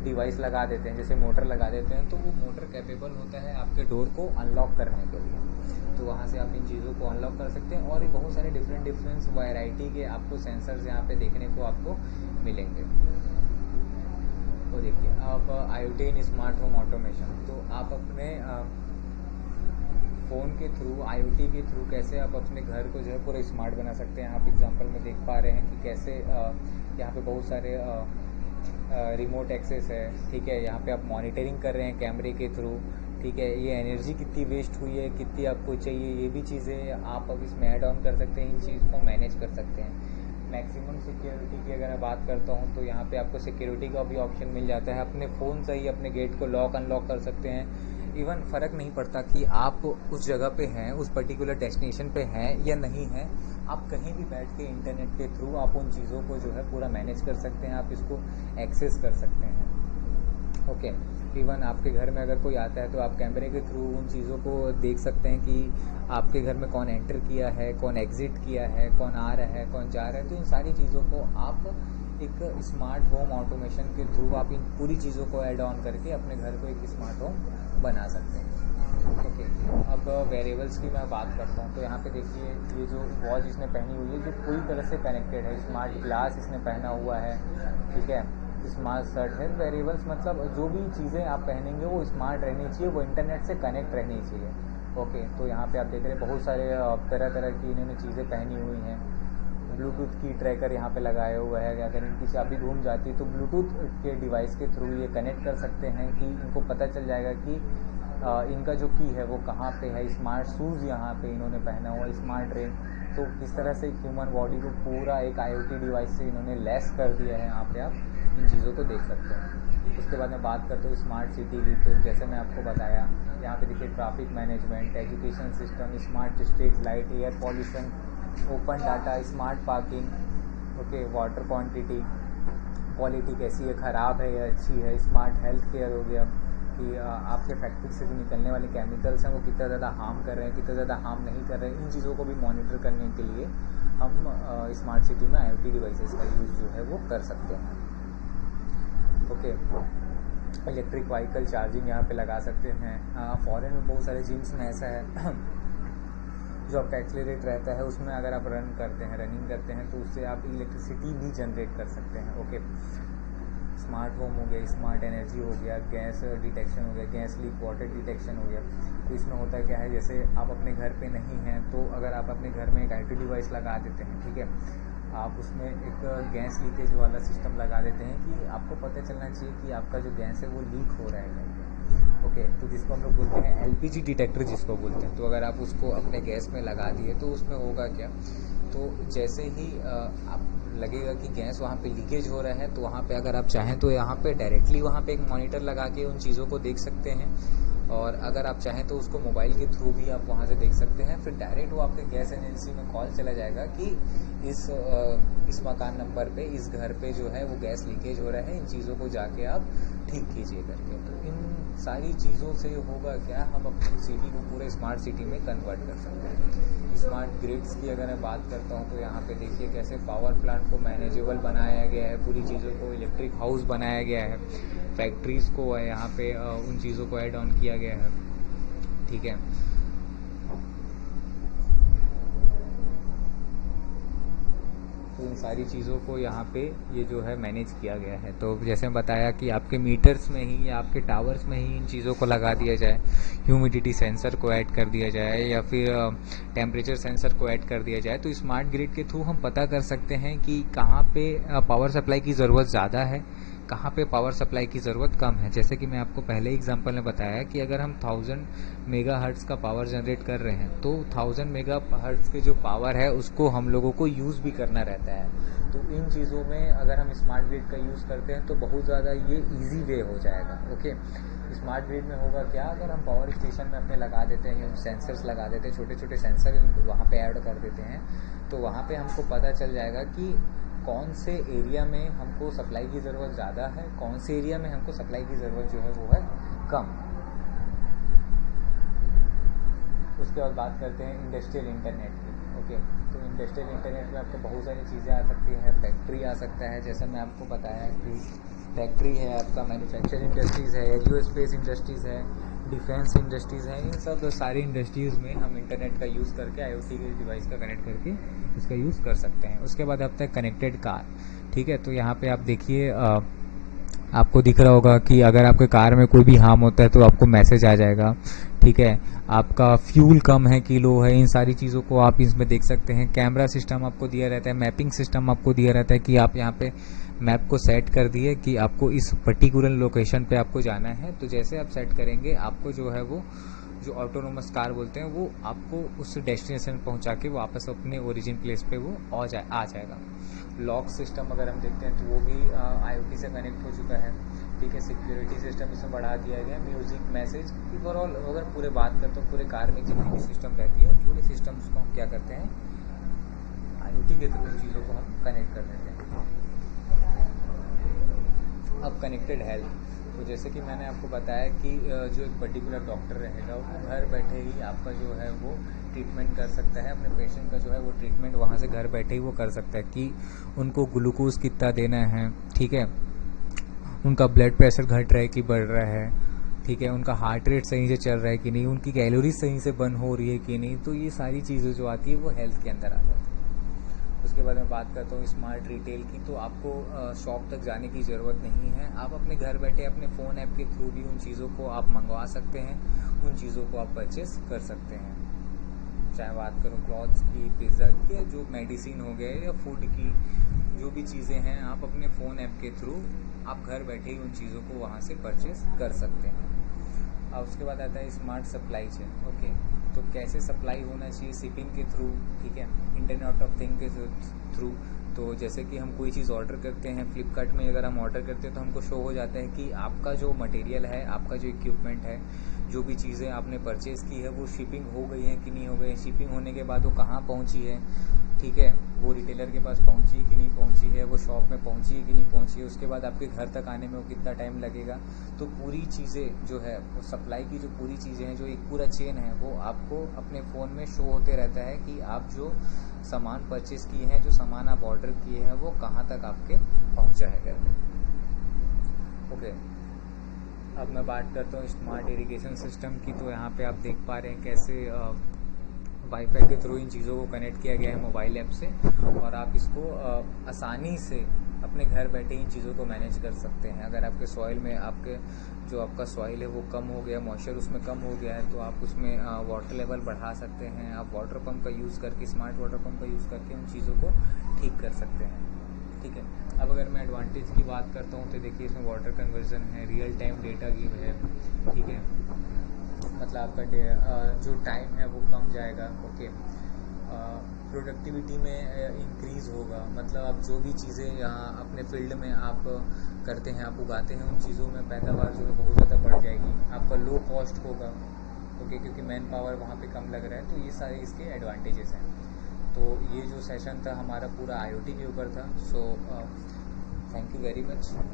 डिवाइस लगा देते हैं, जैसे मोटर लगा देते हैं, तो वो मोटर कैपेबल होता है आपके डोर को अनलॉक करने के लिए। तो वहाँ से आप इन चीज़ों को अनलॉक कर सकते हैं। और ये बहुत सारे डिफरेंट वैरायटी के आपको सेंसर्स यहाँ पे देखने को आपको मिलेंगे। तो देखिए आप IoT इन स्मार्ट होम ऑटोमेशन, तो आप अपने फ़ोन के थ्रू, IoT के थ्रू कैसे आप अपने घर को जो है पूरा स्मार्ट बना सकते हैं। आप एग्जांपल में देख पा रहे हैं कि कैसे यहाँ पे बहुत सारे रिमोट एक्सेस है, ठीक है। यहाँ पे आप मॉनिटरिंग कर रहे हैं कैमरे के थ्रू, ठीक है। ये एनर्जी कितनी वेस्ट हुई है, कितनी आपको चाहिए, ये भी चीज़ें आप अब इसमें ऐड ऑन कर सकते हैं, इन चीज़ को मैनेज कर सकते हैं। मैक्सिमम सिक्योरिटी की अगर मैं बात करता हूँ तो यहाँ पे आपको सिक्योरिटी का भी ऑप्शन मिल जाता है। अपने फ़ोन से ही अपने गेट को लॉक अनलॉक कर सकते हैं। इवन फ़र्क नहीं पड़ता कि आप उस जगह पे हैं, उस पर्टिकुलर डेस्टिनेशन पे हैं या नहीं हैं, आप कहीं भी बैठ के इंटरनेट के थ्रू आप उन चीज़ों को जो है पूरा मैनेज कर सकते हैं, आप इसको एक्सेस कर सकते हैं। ओके, इवन आपके घर में अगर कोई आता है तो आप कैमरे के थ्रू उन चीज़ों को देख सकते हैं कि आपके घर में कौन एंटर किया है, कौन एग्ज़िट किया है, कौन आ रहा है, कौन जा रहा है। तो इन सारी चीज़ों को आप एक स्मार्ट होम ऑटोमेशन के थ्रू आप इन पूरी चीज़ों को ऐड ऑन करके अपने घर को एक स्मार्ट होम बना सकते हैं। ओके, अब वेरिएबल्स की मैं बात करता हूँ तो यहाँ पे देखिए ये जो वॉच इसने पहनी हुई है जो पूरी तरह से कनेक्टेड है। स्मार्ट ग्लास इसने पहना हुआ है, ठीक है। स्मार्ट शर्ट है। वेरिएबल्स मतलब जो भी चीज़ें आप पहनेंगे वो स्मार्ट रहनी चाहिए, वो इंटरनेट से कनेक्ट रहनी चाहिए। ओके, तो यहाँ पे आप देख रहे हैं बहुत सारे तरह तरह की इन्होंने चीज़ें पहनी हुई हैं। ब्लूटूथ की ट्रैकर यहाँ पे लगाया हुआ है, अगर इनकी चाबी घूम जाती है तो ब्लूटूथ के डिवाइस के थ्रू ये कनेक्ट कर सकते हैं कि इनको पता चल जाएगा कि इनका जो की है वो कहाँ पे है। स्मार्ट शूज़ यहाँ पे इन्होंने पहना हुआ, स्मार्ट रिंग। तो किस तरह से ह्यूमन बॉडी को पूरा एक IoT डिवाइस से इन्होंने लेस कर दिया है, यहाँ पे आप इन चीज़ों को देख सकते हैं। उसके बाद मैं बात करता हूँ स्मार्ट सिटी की, तो जैसे मैं आपको बताया यहाँ पे देखिए traffic management, education system, smart street light, air pollution, open data, smart parking, okay, water quality कैसी है, ख़राब है या अच्छी है। स्मार्ट हेल्थ केयर हो गया कि आपके फैक्ट्री से जो निकलने वाले केमिकल्स हैं वो कितना ज़्यादा हार्म कर रहे हैं, कितना ज़्यादा हार्म नहीं कर रहे हैं। इन चीज़ों को भी मॉनिटर करने के लिए हम स्मार्ट सिटी में IoT डिवाइसेस का यूज़ जो है वो कर सकते हैं। ओके, इलेक्ट्रिक व्हीकल चार्जिंग यहाँ पे लगा सकते हैं। फॉरेन में बहुत सारे जिम्स में ऐसा है जो आपका एक्सेलरेट रहता है, उसमें अगर आप रनिंग करते हैं तो उससे आप इलेक्ट्रिसिटी भी जनरेट कर सकते हैं। ओके, स्मार्ट होम हो गया, स्मार्ट एनर्जी हो गया, गैस डिटेक्शन हो गया, गैस लीक, वाटर डिटेक्शन हो गया। तो इसमें होता क्या है, जैसे आप अपने घर पे नहीं हैं तो अगर आप अपने घर में एक IoT डिवाइस लगा देते हैं, ठीक है, आप उसमें एक गैस लीकेज वाला सिस्टम लगा देते हैं कि आपको पता चलना चाहिए कि आपका जो गैस है वो लीक हो रहा है। ओके, तो जिसको हम लोग बोलते हैं LPG डिटेक्टर जिसको बोलते हैं। तो अगर आप उसको अपने गैस में लगा दिए तो उसमें होगा क्या, तो जैसे ही आप लगेगा कि गैस वहाँ पे लीकेज हो रहा है तो वहाँ पे अगर आप चाहें तो यहाँ पे डायरेक्टली वहाँ पे एक मॉनिटर लगा के उन चीज़ों को देख सकते हैं, और अगर आप चाहें तो उसको मोबाइल के थ्रू भी आप वहाँ से देख सकते हैं। फिर डायरेक्ट वो आपके गैस एजेंसी में कॉल चला जाएगा कि इस मकान नंबर पे, इस घर पे जो है वो गैस लीकेज हो रहा है, इन चीज़ों को जाके आप ठीक कीजिए करके। तो इन सारी चीज़ों से होगा क्या, हम अपनी सिटी को पूरे स्मार्ट सिटी में कन्वर्ट कर सकते हैं। स्मार्ट ग्रिड्स की अगर मैं बात करता हूँ तो यहाँ पे देखिए कैसे पावर प्लांट को मैनेजेबल बनाया गया है, पूरी चीज़ों को इलेक्ट्रिक हाउस बनाया गया है, फैक्ट्रीज़ को यहाँ पे उन चीज़ों को ऐड ऑन किया गया है, ठीक है। तो इन सारी चीज़ों को यहाँ पे ये जो है मैनेज किया गया है। तो जैसे मैं बताया कि आपके मीटर्स में ही या आपके टावर्स में ही इन चीज़ों को लगा दिया जाए, ह्यूमिडिटी सेंसर को ऐड कर दिया जाए या फिर टेम्परेचर सेंसर को ऐड कर दिया जाए, तो स्मार्ट ग्रिड के थ्रू हम पता कर सकते हैं कि कहाँ पे पावर सप्लाई की ज़रूरत ज़्यादा है, कहाँ पे पावर सप्लाई की ज़रूरत कम है। जैसे कि मैं आपको पहले एग्जांपल में बताया कि अगर हम 1000 मेगाहर्ट्ज़ का पावर जनरेट कर रहे हैं तो 1000 मेगाहर्ट्ज़ के जो पावर है उसको हम लोगों को यूज़ भी करना रहता है। तो इन चीज़ों में अगर हम स्मार्ट ग्रिड का यूज़ करते हैं तो बहुत ज़्यादा ये ईजी वे हो जाएगा। ओके, स्मार्ट ग्रिड में होगा क्या, अगर हम पावर स्टेशन में अपने लगा देते हैं, सेंसर्स लगा देते हैं, छोटे छोटे सेंसर वहाँ पे ऐड कर देते हैं, तो वहाँ पे हमको पता चल जाएगा कि कौन से एरिया में हमको सप्लाई की ज़रूरत ज़्यादा है, कौन से एरिया में हमको सप्लाई की ज़रूरत जो है वो है कम। उसके बाद बात करते हैं इंडस्ट्रियल इंटरनेट की। ओके, तो इंडस्ट्रियल इंटरनेट में आपको बहुत सारी चीज़ें आ सकती हैं। फैक्ट्री आ सकता है, जैसे मैं आपको बताया कि फैक्ट्री है, आपका मैन्युफैक्चर इंडस्ट्रीज़ है, एरोस्पेस इंडस्ट्रीज़ है, डिफेंस इंडस्ट्रीज़ है। इन सब सारी इंडस्ट्रीज़ में हम इंटरनेट का यूज़ करके IoT के डिवाइस का कनेक्ट करके इसका यूज़ कर सकते हैं। उसके बाद आता है कनेक्टेड कार, ठीक है। तो यहाँ पे आप देखिए आपको दिख रहा होगा कि अगर आपके कार में कोई भी हार्म होता है तो आपको मैसेज आ जाएगा ठीक है, आपका फ्यूल कम है, किलो है, इन सारी चीज़ों को आप इसमें देख सकते हैं। कैमरा सिस्टम आपको दिया रहता है, मैपिंग सिस्टम आपको दिया रहता है कि आप यहाँ पे मैप को सेट कर दिए कि आपको इस पर्टिकुलर लोकेशन पे आपको जाना है। तो जैसे आप सेट करेंगे आपको जो है वो जो ऑटोनोमस कार बोलते हैं वो आपको उस डेस्टिनेशन पहुंचा के वापस अपने ओरिजिन प्लेस पे वो आ जाएगा। लॉक सिस्टम अगर हम देखते हैं तो वो भी IoT से कनेक्ट हो चुका है। ठीक है, सिक्योरिटी सिस्टम इसमें बढ़ा दिया गया, म्यूजिक, मैसेज, ओवरऑल अगर पूरे बात करते हो पूरे कार में जितनी भी सिस्टम रहती है पूरे सिस्टम्स को हम क्या करते हैं IoT के थ्रू उन चीज़ों को हम कनेक्ट कर देते हैं। अब कनेक्टेड हेल्थ, तो जैसे कि मैंने आपको बताया कि जो एक पर्टिकुलर डॉक्टर रहेगा वो घर बैठे ही आपका जो है वो ट्रीटमेंट कर सकता है, अपने पेशेंट का जो है वो ट्रीटमेंट वहाँ से घर बैठे ही वो कर सकता है कि उनको ग्लूकोज कितना देना है, ठीक है, उनका ब्लड प्रेशर घट रहा है कि बढ़ रहा है, ठीक है, उनका हार्ट रेट सही से चल रहा है कि नहीं, उनकी कैलोरीज सही से बर्न हो रही है कि नहीं। तो ये सारी चीज़ें जो आती है वो हेल्थ के अंदर आ जाती है। उसके बाद मैं बात करता हूँ स्मार्ट रिटेल की, तो आपको शॉप तक जाने की ज़रूरत नहीं है, आप अपने घर बैठे अपने फ़ोन ऐप के थ्रू भी उन चीज़ों को आप मंगवा सकते हैं, उन चीज़ों को आप परचेस कर सकते हैं। चाहे बात करो क्लॉथ्स की, पिज़्ज़ा की, या जो मेडिसिन हो गए या फूड की जो भी चीज़ें हैं आप अपने फ़ोन ऐप के थ्रू आप घर बैठे ही उन चीज़ों को वहाँ से परचेस कर सकते हैं। अब उसके बाद आता है स्मार्ट सप्लाई चेन। ओके, तो कैसे सप्लाई होना चाहिए, शिपिंग के थ्रू, ठीक है, इंटरनेट ऑफ थिंग के थ्रू। तो जैसे कि हम कोई चीज़ ऑर्डर करते हैं फ्लिपकार्ट में, अगर हम ऑर्डर करते हैं तो हमको शो हो जाता है कि आपका जो मटेरियल है, आपका जो इक्विपमेंट है, जो भी चीज़ें आपने परचेज़ की है वो शिपिंग हो गई है कि नहीं हो गई है, शिपिंग होने के बाद वो कहाँ पहुँची है, ठीक है, वो रिटेलर के पास पहुँची है कि नहीं पहुँची है, वो शॉप में पहुँची है कि नहीं पहुँची है, उसके बाद आपके घर तक आने में वो कितना टाइम लगेगा। तो पूरी चीज़ें जो है वो सप्लाई की जो पूरी चीज़ें हैं, जो एक पूरा चेन है वो आपको अपने फ़ोन में शो होते रहता है कि आप जो सामान परचेज़ किए हैं, जो सामान आप ऑर्डर किए हैं वो कहाँ तक आपके पहुँचा है घर में। ओके, अब मैं बात करता हूँ स्मार्ट इरिगेशन सिस्टम की। तो यहाँ पे आप देख पा रहे हैं कैसे वाईफाई के थ्रू इन चीज़ों को कनेक्ट किया गया है मोबाइल ऐप से, और आप इसको आसानी से अपने घर बैठे इन चीज़ों को मैनेज कर सकते हैं। अगर आपके सॉइल में आपके जो आपका सॉइल है वो कम हो गया, मॉइस्चर उसमें कम हो गया है, तो आप उसमें वाटर लेवल बढ़ा सकते हैं। आप वाटर पंप का यूज़ करके, स्मार्ट वाटर पंप का यूज़ करके उन चीज़ों को ठीक कर सकते हैं। ठीक है, अब अगर मैं एडवांटेज की बात करता हूँ तो देखिए इसमें वाटर कन्वर्जन है, रियल टाइम डेटा गिव है, ठीक है, मतलब आपका जो टाइम है वो कम जाएगा। ओके, प्रोडक्टिविटी में इंक्रीज़ होगा, मतलब आप जो भी चीज़ें यहाँ अपने फील्ड में आप करते हैं, आप उगाते हैं, उन चीज़ों में पैदावार जो है बहुत ज़्यादा बढ़ जाएगी, आपका लो कॉस्ट होगा। ओके, क्योंकि मैन पावर वहाँ पे कम लग रहा है, तो ये सारे इसके एडवांटेजेस हैं। तो ये जो सेशन था हमारा पूरा IoT के ऊपर था। So thank you very much.